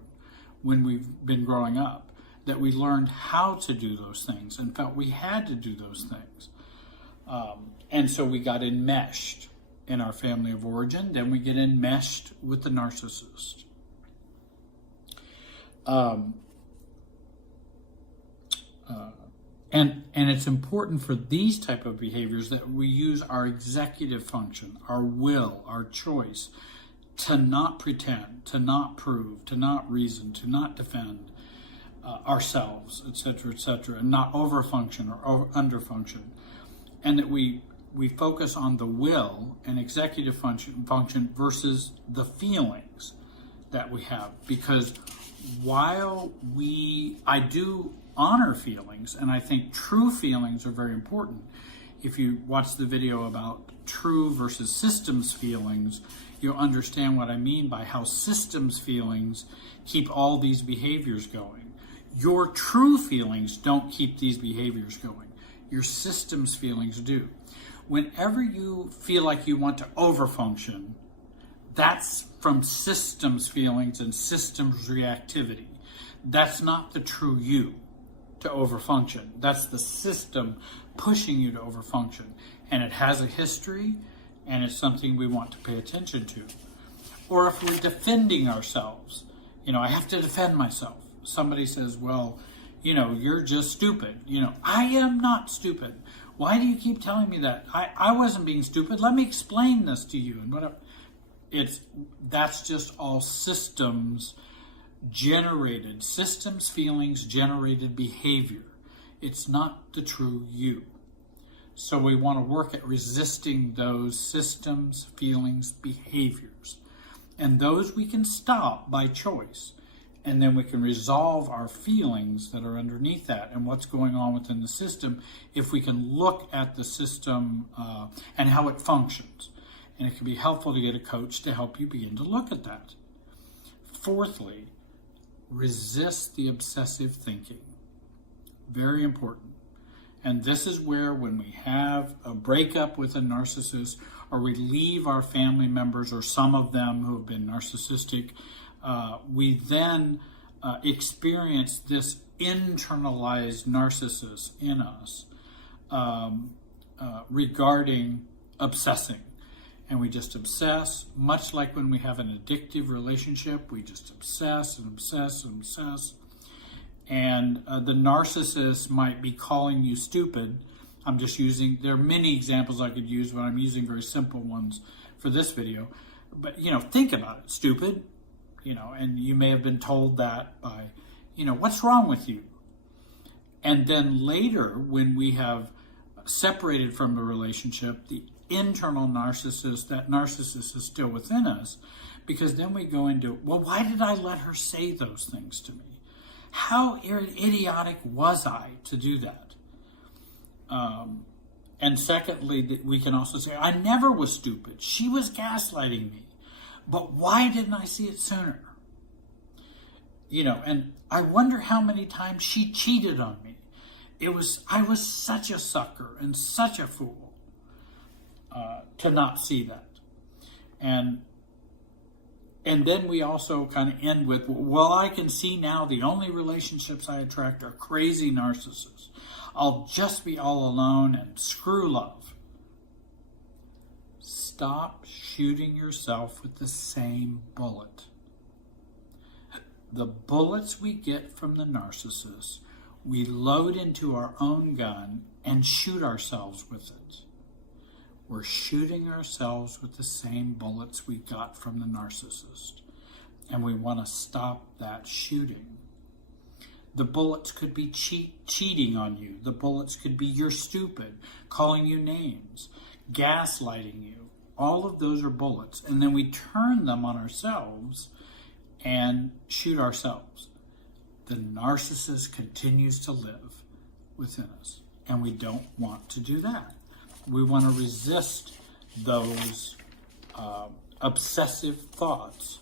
when we've been growing up, that we learned how to do those things and felt we had to do those things. And so we got enmeshed in our family of origin, then we get enmeshed with the narcissist. And it's important for these type of behaviors that we use our executive function, our will, our choice, to not pretend, to not prove, to not reason, to not defend ourselves, etc., and not overfunction or underfunction. And that we focus on the will and executive function versus the feelings that we have. Because while I do honor feelings, and I think true feelings are very important. If you watch the video about true versus systems feelings, you'll understand what I mean by how systems feelings keep all these behaviors going. Your true feelings don't keep these behaviors going. Your systems feelings do. Whenever you feel like you want to overfunction, that's from systems feelings and systems reactivity. That's not the true you to overfunction. That's the system pushing you to overfunction. And it has a history, and it's something we want to pay attention to. Or if we're defending ourselves, I have to defend myself. Somebody says, well, you're just stupid. I am not stupid. Why do you keep telling me that? I wasn't being stupid. Let me explain this to you. And whatever. That's just all systems feelings generated behavior. It's not the true you. So we want to work at resisting those systems, feelings, behaviors. And those we can stop by choice. And then we can resolve our feelings that are underneath that and what's going on within the system if we can look at the system and how it functions. And it can be helpful to get a coach to help you begin to look at that. Fourthly, resist the obsessive thinking. Very important. And this is where, when we have a breakup with a narcissist, or we leave our family members, or some of them who have been narcissistic, we then experience this internalized narcissist in us regarding obsessing. And we just obsess, much like when we have an addictive relationship, we just obsess and obsess and obsess. And the narcissist might be calling you stupid. There are many examples I could use, but I'm using very simple ones for this video. But, think about it, stupid. And you may have been told that by, what's wrong with you? And then later, when we have separated from the relationship, the internal narcissist, that narcissist is still within us, because then we go into, well, why did I let her say those things to me? How idiotic was I to do that? And secondly, we can also say, I never was stupid. She was gaslighting me. But why didn't I see it sooner? And I wonder how many times she cheated on me. I was such a sucker and such a fool to not see that. And then we also kind of end with, well, I can see now the only relationships I attract are crazy narcissists. I'll just be all alone and screw love. Stop shooting yourself with the same bullet. The bullets we get from the narcissist, we load into our own gun and shoot ourselves with it. We're shooting ourselves with the same bullets we got from the narcissist. And we want to stop that shooting. The bullets could be cheating on you. The bullets could be you're stupid, calling you names, gaslighting you. All of those are bullets. And then we turn them on ourselves and shoot ourselves. The narcissist continues to live within us. And we don't want to do that. We want to resist those obsessive thoughts.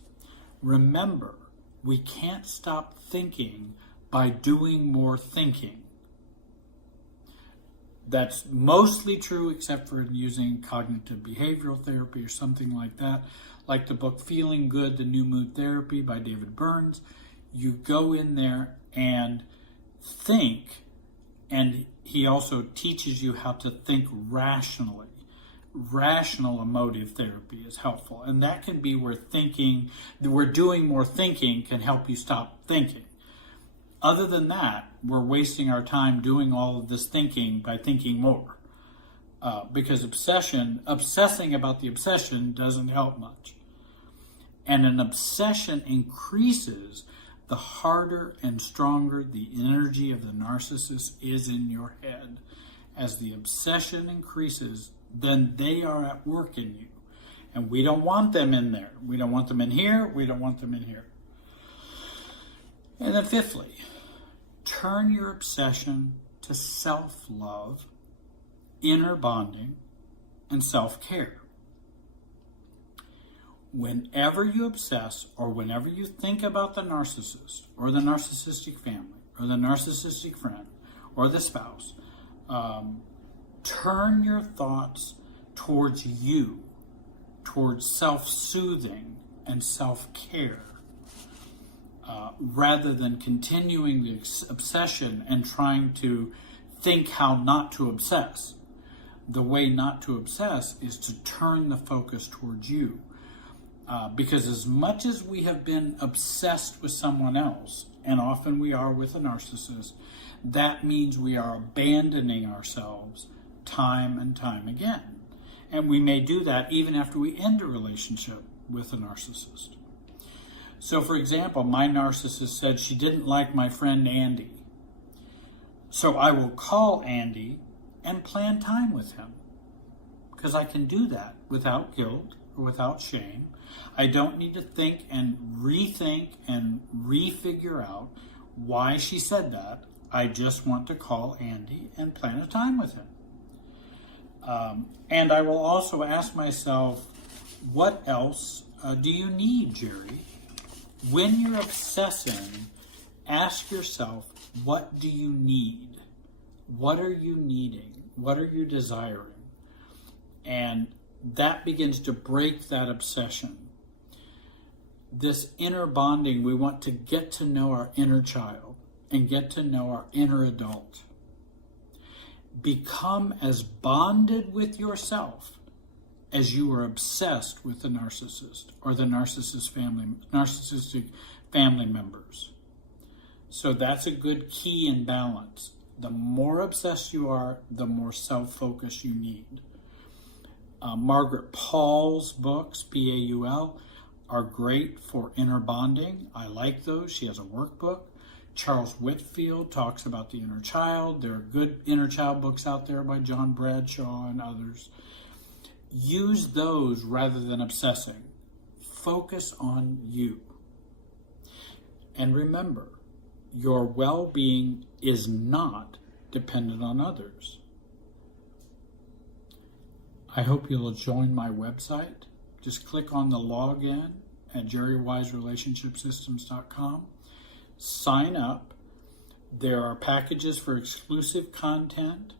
Remember, we can't stop thinking by doing more thinking. That's mostly true except for using cognitive behavioral therapy or something like that. Like the book Feeling Good, The New Mood Therapy by David Burns. You go in there and think, and he also teaches you how to think rationally. Rational emotive therapy is helpful, and that can be where doing more thinking can help you stop thinking. Other than that, we're wasting our time doing all of this thinking by thinking more, because obsessing about the obsession doesn't help much. And an obsession increases the harder and stronger the energy of the narcissist is in your head. As the obsession increases, then they are at work in you. And we don't want them in there. We don't want them in here. We don't want them in here. And then fifthly, turn your obsession to self-love, inner bonding, and self-care. Whenever you obsess or whenever you think about the narcissist or the narcissistic family or the narcissistic friend or the spouse, turn your thoughts towards you, towards self-soothing and self-care, rather than continuing the obsession and trying to think how not to obsess. The way not to obsess is to turn the focus towards you. Because as much as we have been obsessed with someone else, and often we are with a narcissist, that means we are abandoning ourselves time and time again. And we may do that even after we end a relationship with a narcissist. So, for example, my narcissist said she didn't like my friend Andy. So I will call Andy and plan time with him. Because I can do that without guilt or without shame. I don't need to think and rethink and refigure out why she said that. I just want to call Andy and plan a time with him. And I will also ask myself, what else do you need, Jerry? When you're obsessing, ask yourself, what do you need? What are you needing? What are you desiring? And that begins to break that obsession. This inner bonding, we want to get to know our inner child and get to know our inner adult. Become as bonded with yourself as you are obsessed with the narcissist or the narcissistic family members. So that's a good key in balance. The more obsessed you are, the more self-focus you need. Margaret Paul's books, Paul, are great for inner bonding. I like those. She has a workbook. Charles Whitfield talks about the inner child. There are good inner child books out there by John Bradshaw and others. Use those rather than obsessing. Focus on you. And remember, your well-being is not dependent on others. I hope you'll join my website. Just click on the login at jerrywiserelationshipsystems.com. Sign up. There are packages for exclusive content.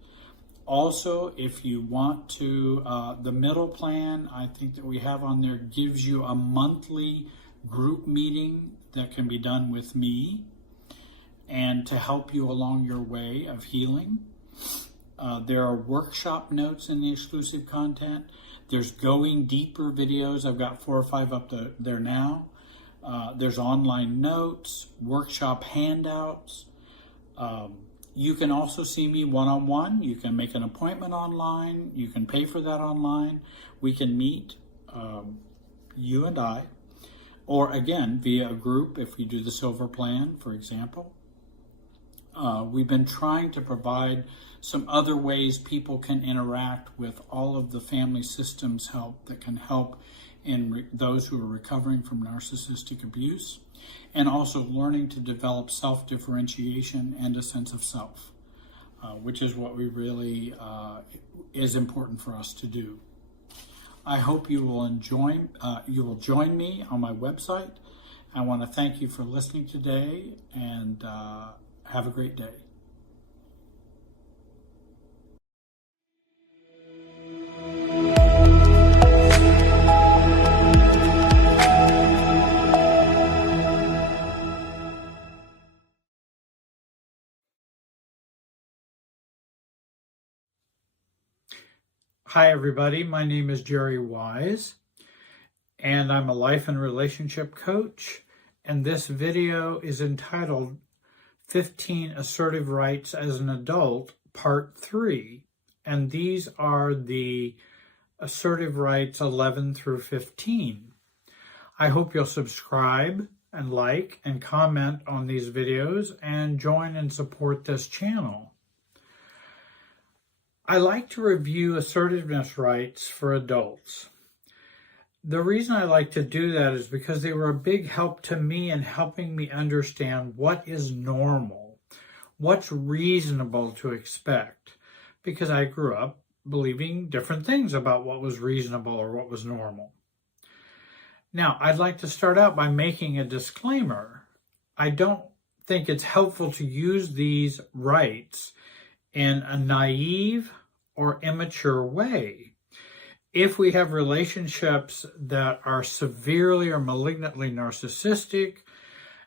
Also, if you want to, the middle plan, I think that we have on there, gives you a monthly group meeting that can be done with me and to help you along your way of healing. There are workshop notes in the exclusive content. There's going deeper videos. I've got 4 or 5 up there now. There's online notes, workshop handouts. You can also see me one-on-one. You can make an appointment online. You can pay for that online. We can meet, you and I, or again, via a group if we do the silver plan, for example. We've been trying to provide some other ways people can interact with all of the family systems help that can help in those who are recovering from narcissistic abuse, and also learning to develop self-differentiation and a sense of self, which is what we really is important for us to do. I hope you will join me on my website. I want to thank you for listening today, and have a great day. Hi, everybody. My name is Jerry Wise, and I'm a life and relationship coach. And this video is entitled 15 Assertive Rights as an Adult, Part 3. And these are the assertive rights 11 through 15. I hope you'll subscribe and like and comment on these videos and join and support this channel. I like to review assertiveness rights for adults. The reason I like to do that is because they were a big help to me in helping me understand what is normal, what's reasonable to expect, because I grew up believing different things about what was reasonable or what was normal. Now, I'd like to start out by making a disclaimer. I don't think it's helpful to use these rights in a naive or immature way. If we have relationships that are severely or malignantly narcissistic,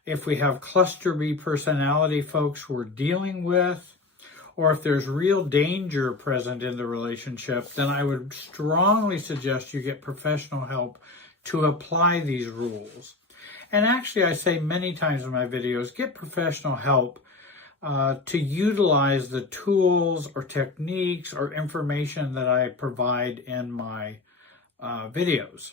if we have cluster B personality folks we're dealing with, or if there's real danger present in the relationship, then I would strongly suggest you get professional help to apply these rules. And actually, I say many times in my videos, get professional help to utilize the tools or techniques or information that I provide in my videos.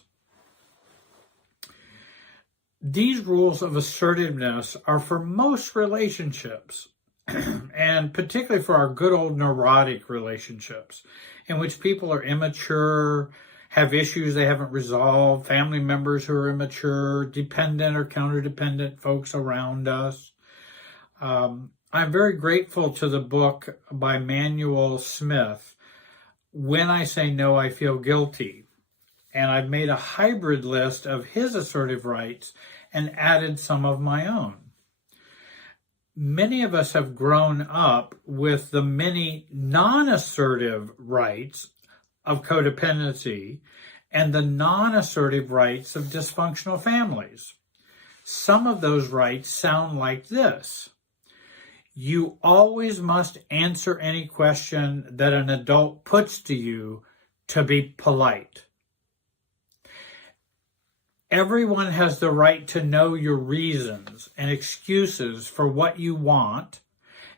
These rules of assertiveness are for most relationships, and particularly for our good old neurotic relationships, in which people are immature, have issues they haven't resolved, family members who are immature, dependent or counter-dependent folks around us. I'm very grateful to the book by Manuel Smith, When I Say No, I Feel Guilty. And I've made a hybrid list of his assertive rights and added some of my own. Many of us have grown up with the many non-assertive rights of codependency and the non-assertive rights of dysfunctional families. Some of those rights sound like this. You always must answer any question that an adult puts to you to be polite. Everyone has the right to know your reasons and excuses for what you want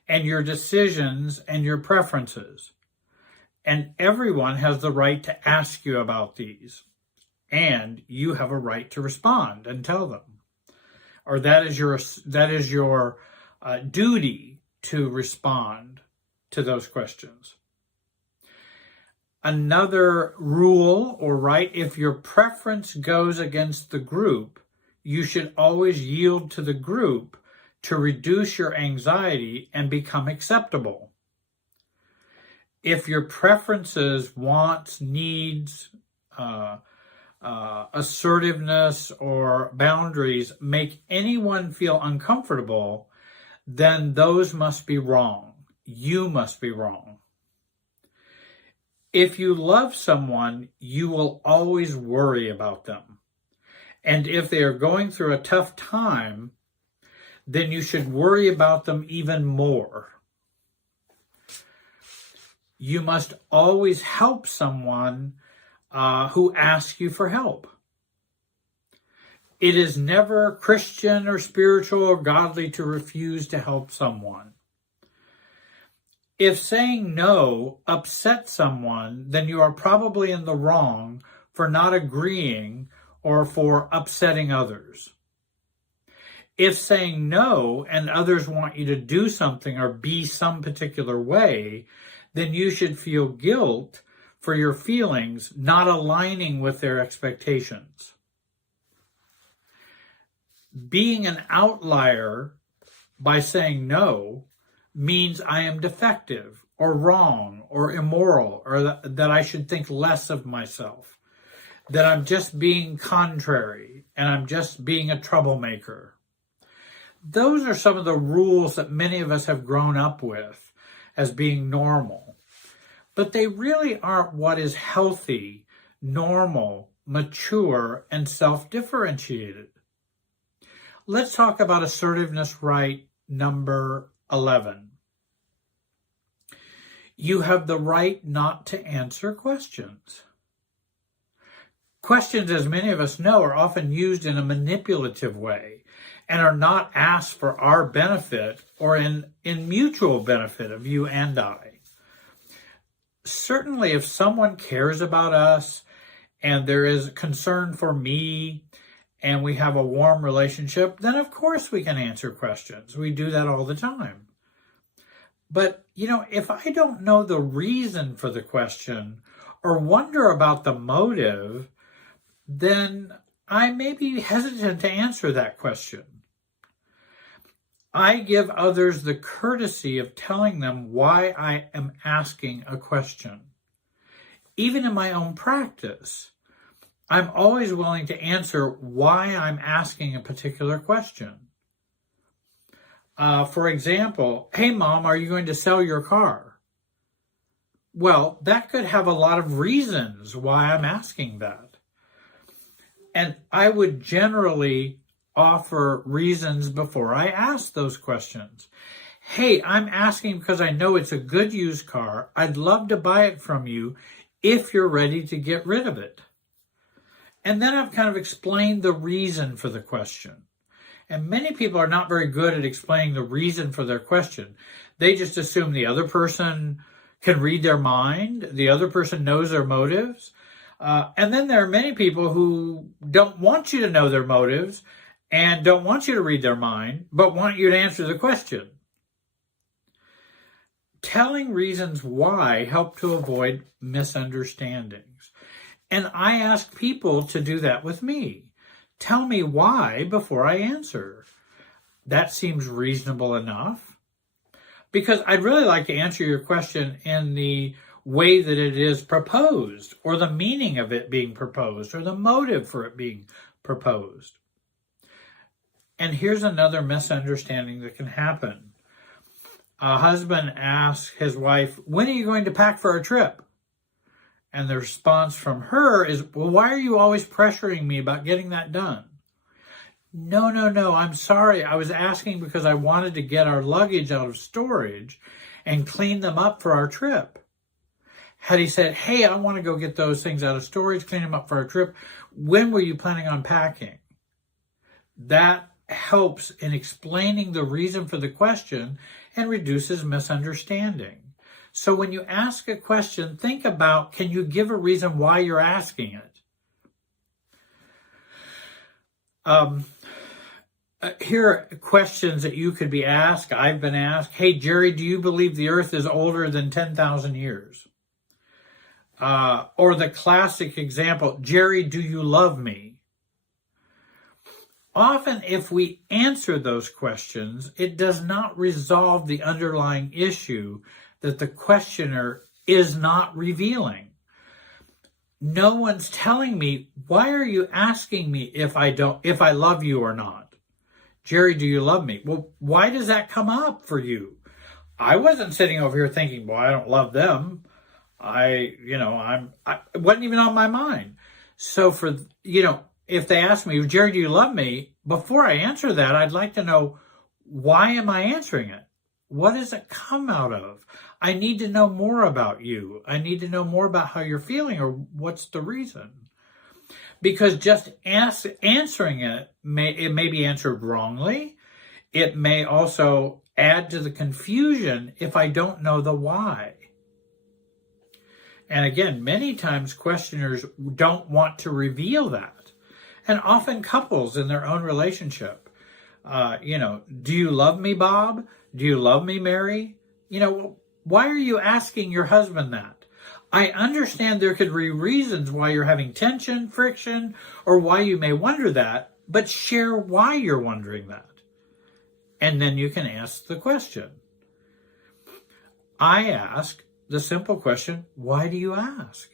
and your decisions and your preferences. And everyone has the right to ask you about these. And you have a right to respond and tell them. Or that is your duty to respond to those questions. Another rule or right, if your preference goes against the group, you should always yield to the group to reduce your anxiety and become acceptable. If your preferences, wants, needs, assertiveness, or boundaries make anyone feel uncomfortable, then those must be wrong. You must be wrong. If you love someone, you will always worry about them. And if they are going through a tough time, then you should worry about them even more. You must always help someone who asks you for help. It is never Christian or spiritual or godly to refuse to help someone. If saying no upsets someone, then you are probably in the wrong for not agreeing or for upsetting others. If saying no and others want you to do something or be some particular way, then you should feel guilt for your feelings not aligning with their expectations. Being an outlier by saying no means I am defective or wrong or immoral, or that I should think less of myself, that I'm just being contrary and I'm just being a troublemaker. Those are some of the rules that many of us have grown up with as being normal. But they really aren't what is healthy, normal, mature, and self-differentiated. Let's talk about assertiveness right number 11. You have the right not to answer questions. Questions, as many of us know, are often used in a manipulative way and are not asked for our benefit or in mutual benefit of you and I. Certainly, if someone cares about us and there is concern for me and we have a warm relationship, then of course we can answer questions. We do that all the time. But, if I don't know the reason for the question or wonder about the motive, then I may be hesitant to answer that question. I give others the courtesy of telling them why I am asking a question. Even in my own practice, I'm always willing to answer why I'm asking a particular question. For example, hey mom, are you going to sell your car? Well, that could have a lot of reasons why I'm asking that. And I would generally offer reasons before I ask those questions. Hey, I'm asking because I know it's a good used car. I'd love to buy it from you if you're ready to get rid of it. And then I've kind of explained the reason for the question. And many people are not very good at explaining the reason for their question. They just assume the other person can read their mind, the other person knows their motives. And then there are many people who don't want you to know their motives and don't want you to read their mind, but want you to answer the question. Telling reasons why help to avoid misunderstandings. And I ask people to do that with me. Tell me why before I answer. That seems reasonable enough. Because I'd really like to answer your question in the way that it is proposed, or the meaning of it being proposed, or the motive for it being proposed. And here's another misunderstanding that can happen. A husband asks his wife, when are you going to pack for a trip? And the response from her is, well, why are you always pressuring me about getting that done? No, I'm sorry. I was asking because I wanted to get our luggage out of storage and clean them up for our trip. Had he said, hey, I want to go get those things out of storage, clean them up for our trip, when were you planning on packing? That helps in explaining the reason for the question and reduces misunderstanding. So when you ask a question, think about, can you give a reason why you're asking it? Here are questions that you could be asked. I've been asked, hey, Jerry, do you believe the earth is older than 10,000 years? Or the classic example, Jerry, do you love me? Often, if we answer those questions, it does not resolve the underlying issue that the questioner is not revealing. No one's telling me, why are you asking me if I love you or not? Jerry, do you love me? Well, why does that come up for you? I wasn't sitting over here thinking, well, I don't love them. It wasn't even on my mind. So if they ask me, Jerry, do you love me? Before I answer that, I'd like to know, why am I answering it? What does it come out of? I need to know more about you. I need to know more about how you're feeling, or what's the reason. Because just answering it may be answered wrongly. It may also add to the confusion if I don't know the why. And again, many times questioners don't want to reveal that. And often couples in their own relationship Do you love me, Bob? Do you love me, Mary? Why are you asking your husband that? I understand there could be reasons why you're having tension, friction, or why you may wonder that, but share why you're wondering that. And then you can ask the question. I ask the simple question, why do you ask?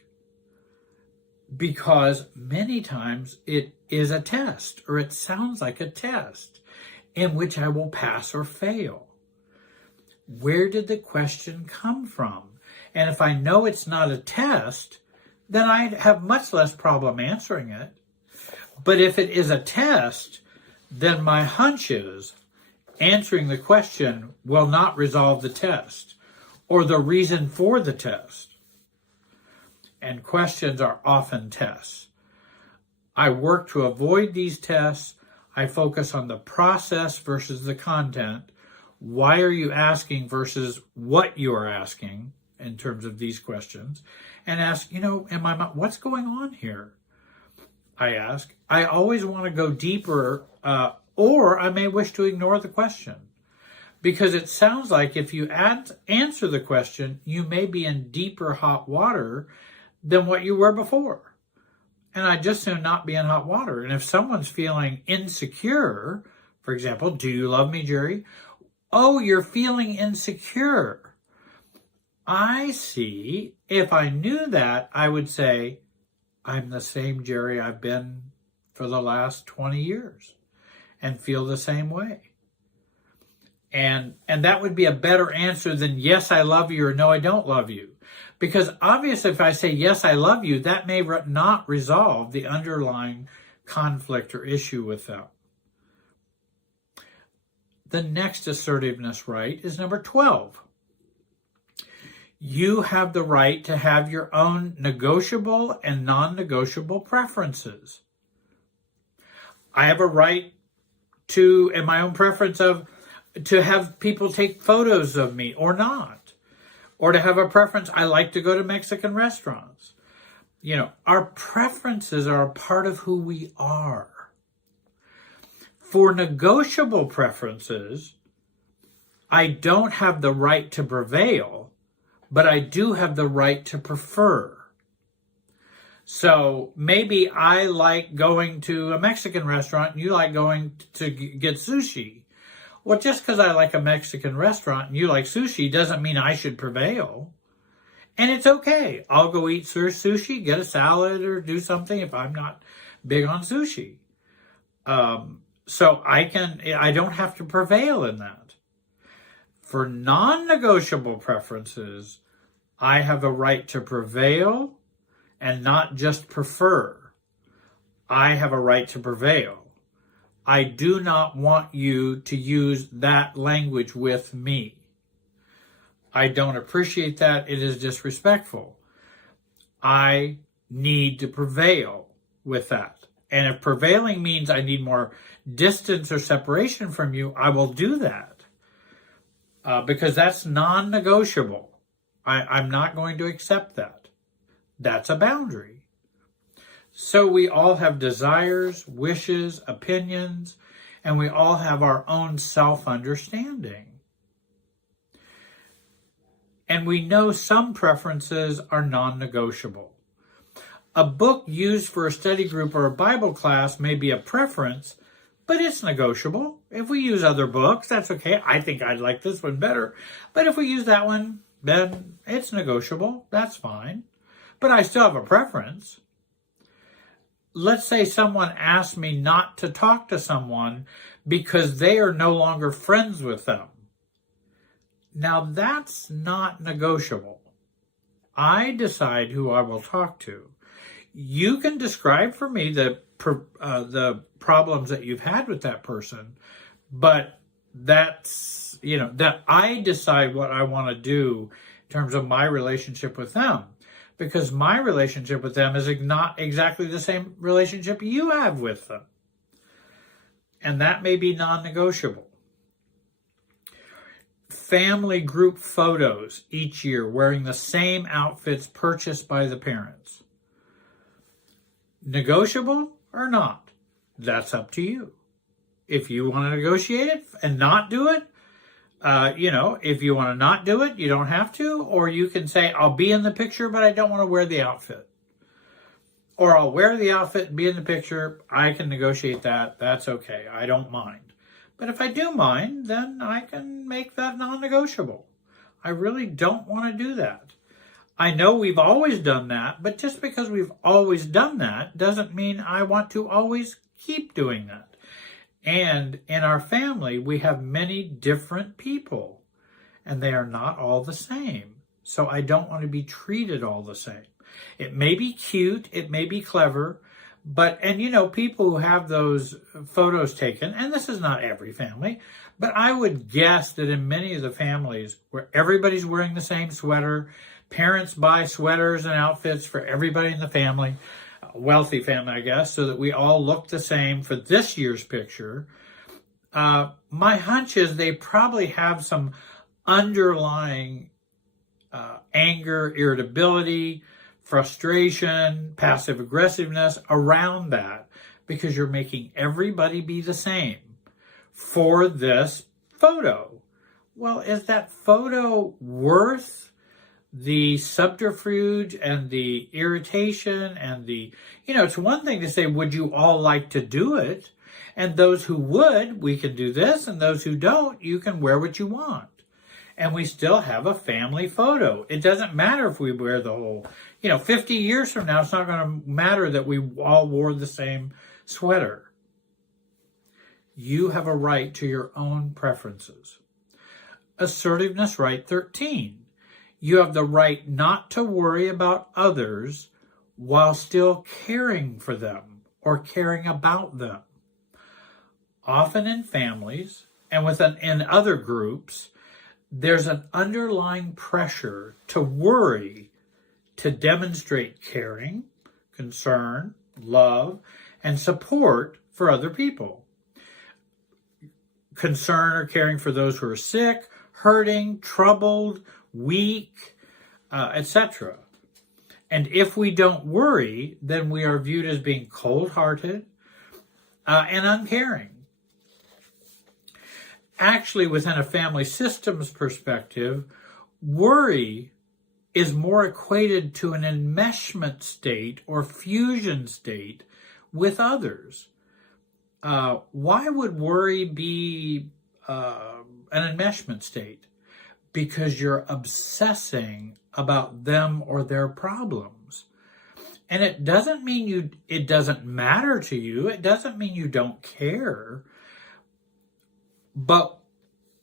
Because many times it is a test, or it sounds like a test, in which I will pass or fail. Where did the question come from? And if I know it's not a test, then I have much less problem answering it. But if it is a test, then my hunch is answering the question will not resolve the test or the reason for the test. And questions are often tests. I work to avoid these tests. I focus on the process versus the content. Why are you asking versus what you are asking in terms of these questions? And ask, what's going on here? I ask. I always want to go deeper, or I may wish to ignore the question. Because it sounds like if you answer the question, you may be in deeper hot water than what you were before. And I'd just soon not be in hot water. And if someone's feeling insecure, for example, do you love me, Jerry? Oh, you're feeling insecure. I see. If I knew that, I would say, I'm the same Jerry I've been for the last 20 years and feel the same way. And that would be a better answer than yes, I love you or no, I don't love you. Because obviously if I say yes, I love you, that may not resolve the underlying conflict or issue with them. The next assertiveness right is number 12. You have the right to have your own negotiable and non-negotiable preferences. I have a right to, and my own preference to have people take photos of me or not. Or to have a preference, I like to go to Mexican restaurants. Our preferences are a part of who we are. For negotiable preferences, I don't have the right to prevail, but I do have the right to prefer. So maybe I like going to a Mexican restaurant and you like going to get sushi. Well, just because I like a Mexican restaurant and you like sushi doesn't mean I should prevail. And it's okay. I'll go eat sushi, get a salad, or do something if I'm not big on sushi. So I don't have to prevail in that. For non-negotiable preferences, I have a right to prevail and not just prefer. I have a right to prevail. I do not want you to use that language with me. I don't appreciate that. It is disrespectful. I need to prevail with that. And if prevailing means I need more distance or separation from you, I will do that. Because that's non-negotiable. I'm not going to accept that. That's a boundary. So we all have desires, wishes, opinions, and we all have our own self-understanding. And we know some preferences are non-negotiable. A book used for a study group or a Bible class may be a preference, but it's negotiable. If we use other books, that's okay. I think I'd like this one better. But if we use that one, then it's negotiable. That's fine. But I still have a preference. Let's say someone asks me not to talk to someone because they are no longer friends with them. Now that's not negotiable. I decide who I will talk to. You can describe for me the problems that you've had with that person, but that's, that I decide what I want to do in terms of my relationship with them. Because my relationship with them is not exactly the same relationship you have with them. And that may be non-negotiable. Family group photos each year wearing the same outfits purchased by the parents. Negotiable or not? That's up to you. if you want to negotiate it and not do it, if you want to not do it, you don't have to. Or you can say, I'll be in the picture, but I don't want to wear the outfit. Or I'll wear the outfit and be in the picture. I can negotiate that. That's okay. I don't mind. But if I do mind, then I can make that non-negotiable. I really don't want to do that. I know we've always done that, but just because we've always done that doesn't mean I want to always keep doing that. And in our family, we have many different people, and they are not all the same. So I don't want to be treated all the same. It may be cute, it may be clever, but, people who have those photos taken, and this is not every family, but I would guess that in many of the families where everybody's wearing the same sweater, parents buy sweaters and outfits for everybody in the family, wealthy family, I guess, so that we all look the same for this year's picture. My hunch is they probably have some underlying anger, irritability, frustration, passive aggressiveness around that, because you're making everybody be the same for this photo. Well, is that photo worth the subterfuge and the irritation and it's one thing to say, would you all like to do it? And those who would, we can do this, and those who don't, you can wear what you want. And we still have a family photo. It doesn't matter if we wear the whole, 50 years from now, it's not going to matter that we all wore the same sweater. You have a right to your own preferences. Assertiveness right 13. You have the right not to worry about others while still caring for them or caring about them. Often in families and in other groups, there's an underlying pressure to worry, to demonstrate caring, concern, love, and support for other people. Concern or caring for those who are sick, hurting, troubled, weak, etc. And if we don't worry, then we are viewed as being cold-hearted and uncaring. Actually, within a family systems perspective, worry is more equated to an enmeshment state or fusion state with others. Why would worry be an enmeshment state? Because you're obsessing about them or their problems. And it doesn't mean it doesn't matter to you. It doesn't mean you don't care. But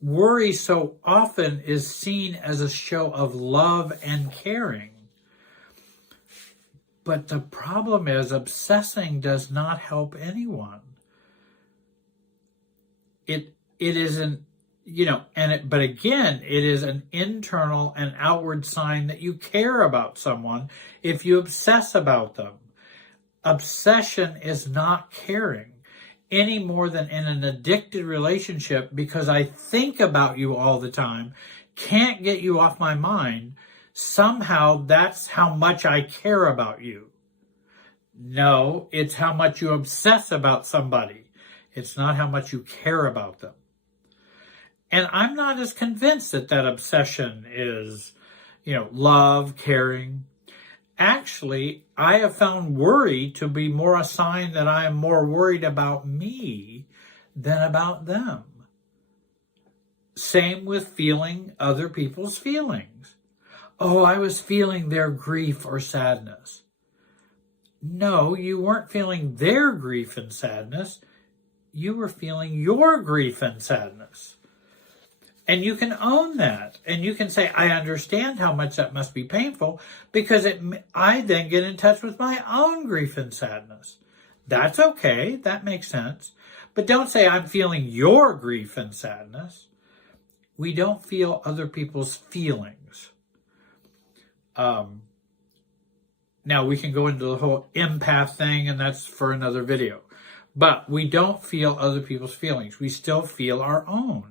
worry so often is seen as a show of love and caring. But the problem is obsessing does not help anyone. It isn't, but again, it is an internal and outward sign that you care about someone if you obsess about them. Obsession is not caring any more than in an addicted relationship, because I think about you all the time, can't get you off my mind. Somehow that's how much I care about you. No, it's how much you obsess about somebody. It's not how much you care about them. And I'm not as convinced that obsession is, love, caring. Actually, I have found worry to be more a sign that I am more worried about me than about them. Same with feeling other people's feelings. Oh, I was feeling their grief or sadness. No, you weren't feeling their grief and sadness. You were feeling your grief and sadness. And you can own that. And you can say, I understand how much that must be painful, because I then get in touch with my own grief and sadness. That's okay. That makes sense. But don't say, I'm feeling your grief and sadness. We don't feel other people's feelings. Now, we can go into the whole empath thing, and that's for another video. But we don't feel other people's feelings. We still feel our own.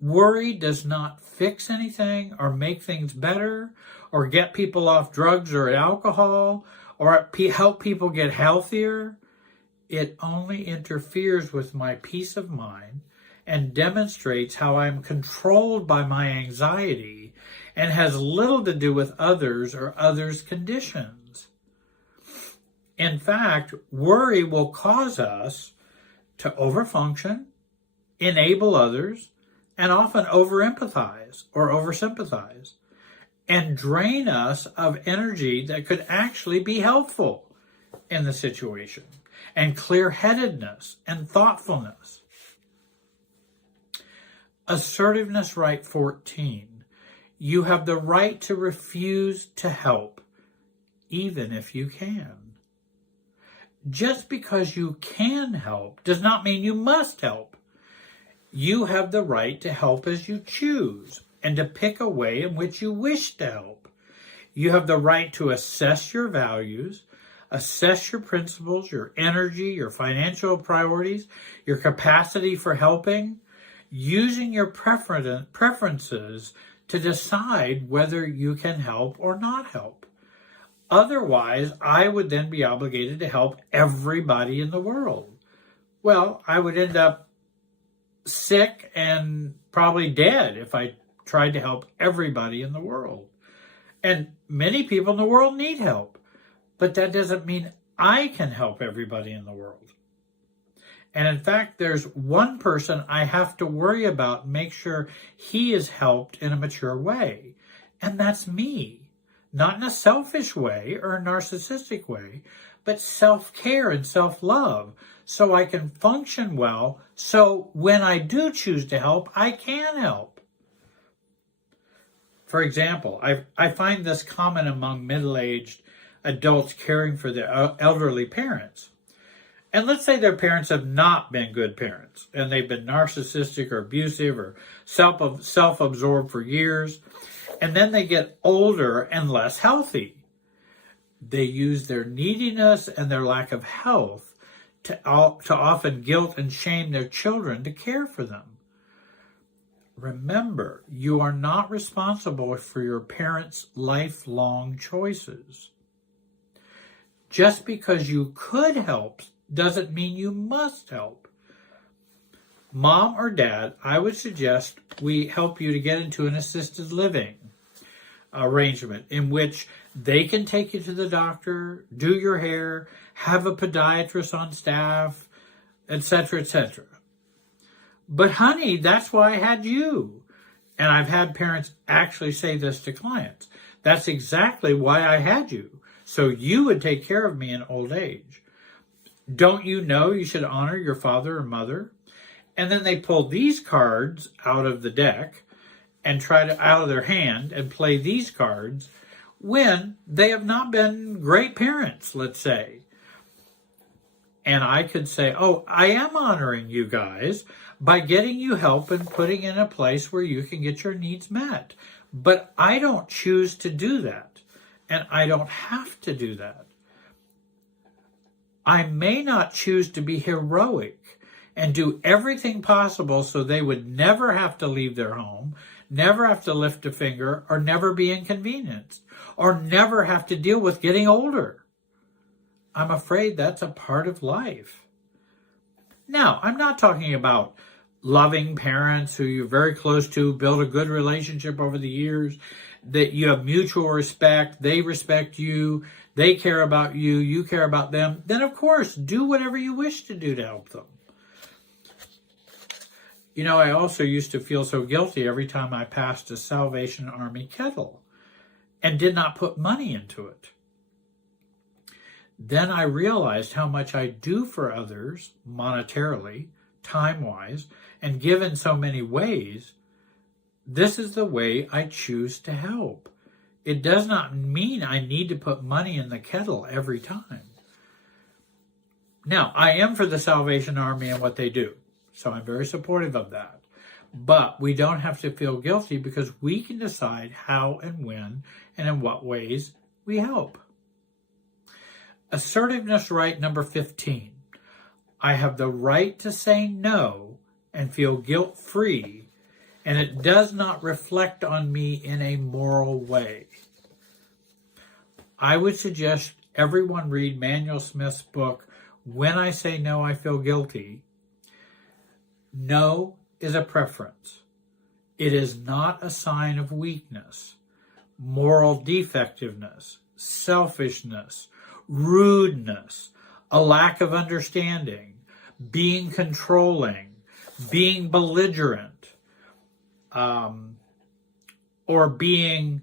Worry does not fix anything or make things better or get people off drugs or alcohol or help people get healthier. It only interferes with my peace of mind and demonstrates how I'm controlled by my anxiety and has little to do with others or others' conditions. In fact, worry will cause us to overfunction, enable others, and often overempathize or oversympathize, and drain us of energy that could actually be helpful in the situation, and clear-headedness and thoughtfulness. Assertiveness right 14. You have the right to refuse to help, even if you can. Just because you can help does not mean you must help. You have the right to help as you choose and to pick a way in which you wish to help. You have the right to assess your values, assess your principles, your energy, your financial priorities, your capacity for helping, using your preferences to decide whether you can help or not help. Otherwise, I would then be obligated to help everybody in the world. Well, I would end up sick and probably dead if I tried to help everybody in the world. And many people in the world need help, but that doesn't mean I can help everybody in the world. And in fact, there's one person I have to worry about and make sure he is helped in a mature way, and that's me. Not in a selfish way or a narcissistic way, but self-care and self-love, so I can function well, so when I do choose to help, I can help. For example, I find this common among middle-aged adults caring for their elderly parents. And let's say their parents have not been good parents, and they've been narcissistic or abusive or self-absorbed for years, and then they get older and less healthy. They use their neediness and their lack of health to often guilt and shame their children to care for them. Remember, you are not responsible for your parents' lifelong choices. Just because you could help doesn't mean you must help. Mom or dad, I would suggest we help you to get into an assisted living arrangement in which they can take you to the doctor, do your hair, have a podiatrist on staff, etc., etc. But honey, that's why I had you. And I've had parents actually say this to clients. That's exactly why I had you, so you would take care of me in old age. Don't you know you should honor your father or mother? And then they pull these cards out of the deck and try to, out of their hand, and play these cards when they have not been great parents, let's say. And I could say, oh, I am honoring you guys by getting you help and putting in a place where you can get your needs met. But I don't choose to do that, and I don't have to do that. I may not choose to be heroic and do everything possible so they would never have to leave their home, never have to lift a finger, or never be inconvenienced, or never have to deal with getting older. I'm afraid that's a part of life. Now, I'm not talking about loving parents who you're very close to, build a good relationship over the years, that you have mutual respect, they respect you, they care about you, you care about them. Then, of course, do whatever you wish to do to help them. You know, I also used to feel so guilty every time I passed a Salvation Army kettle and did not put money into it. Then I realized how much I do for others monetarily, time-wise, and give in so many ways. This is the way I choose to help. It does not mean I need to put money in the kettle every time. Now, I am for the Salvation Army and what they do, so I'm very supportive of that. But we don't have to feel guilty because we can decide how and when and in what ways we help. Assertiveness right number 15. I have the right to say no and feel guilt-free, and it does not reflect on me in a moral way. I would suggest everyone read Manuel Smith's book, When I say no, I feel guilty. No is a preference. It is not a sign of weakness, moral defectiveness, selfishness, rudeness, a lack of understanding, being controlling, being belligerent, or being,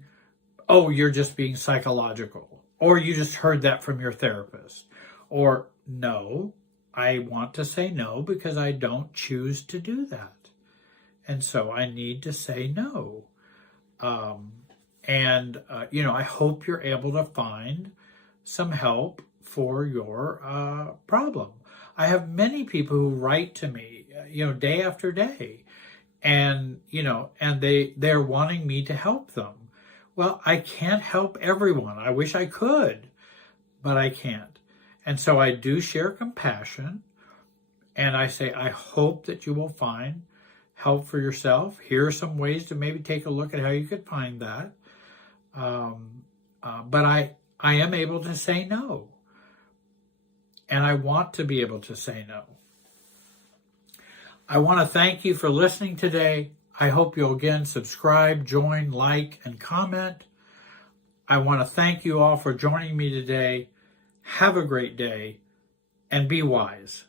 oh, you're just being psychological, or you just heard that from your therapist, or no, I want to say no because I don't choose to do that. And so I need to say no. I hope you're able to find some help for your problem. I have many people who write to me, day after day, and they're wanting me to help them. Well, I can't help everyone. I wish I could, but I can't. And so I do share compassion, and I say, I hope that you will find help for yourself. Here are some ways to maybe take a look at how you could find that. But I am able to say no. And I want to be able to say no. I want to thank you for listening today. I hope you'll again subscribe, join, like, and comment. I want to thank you all for joining me today. Have a great day and be wise.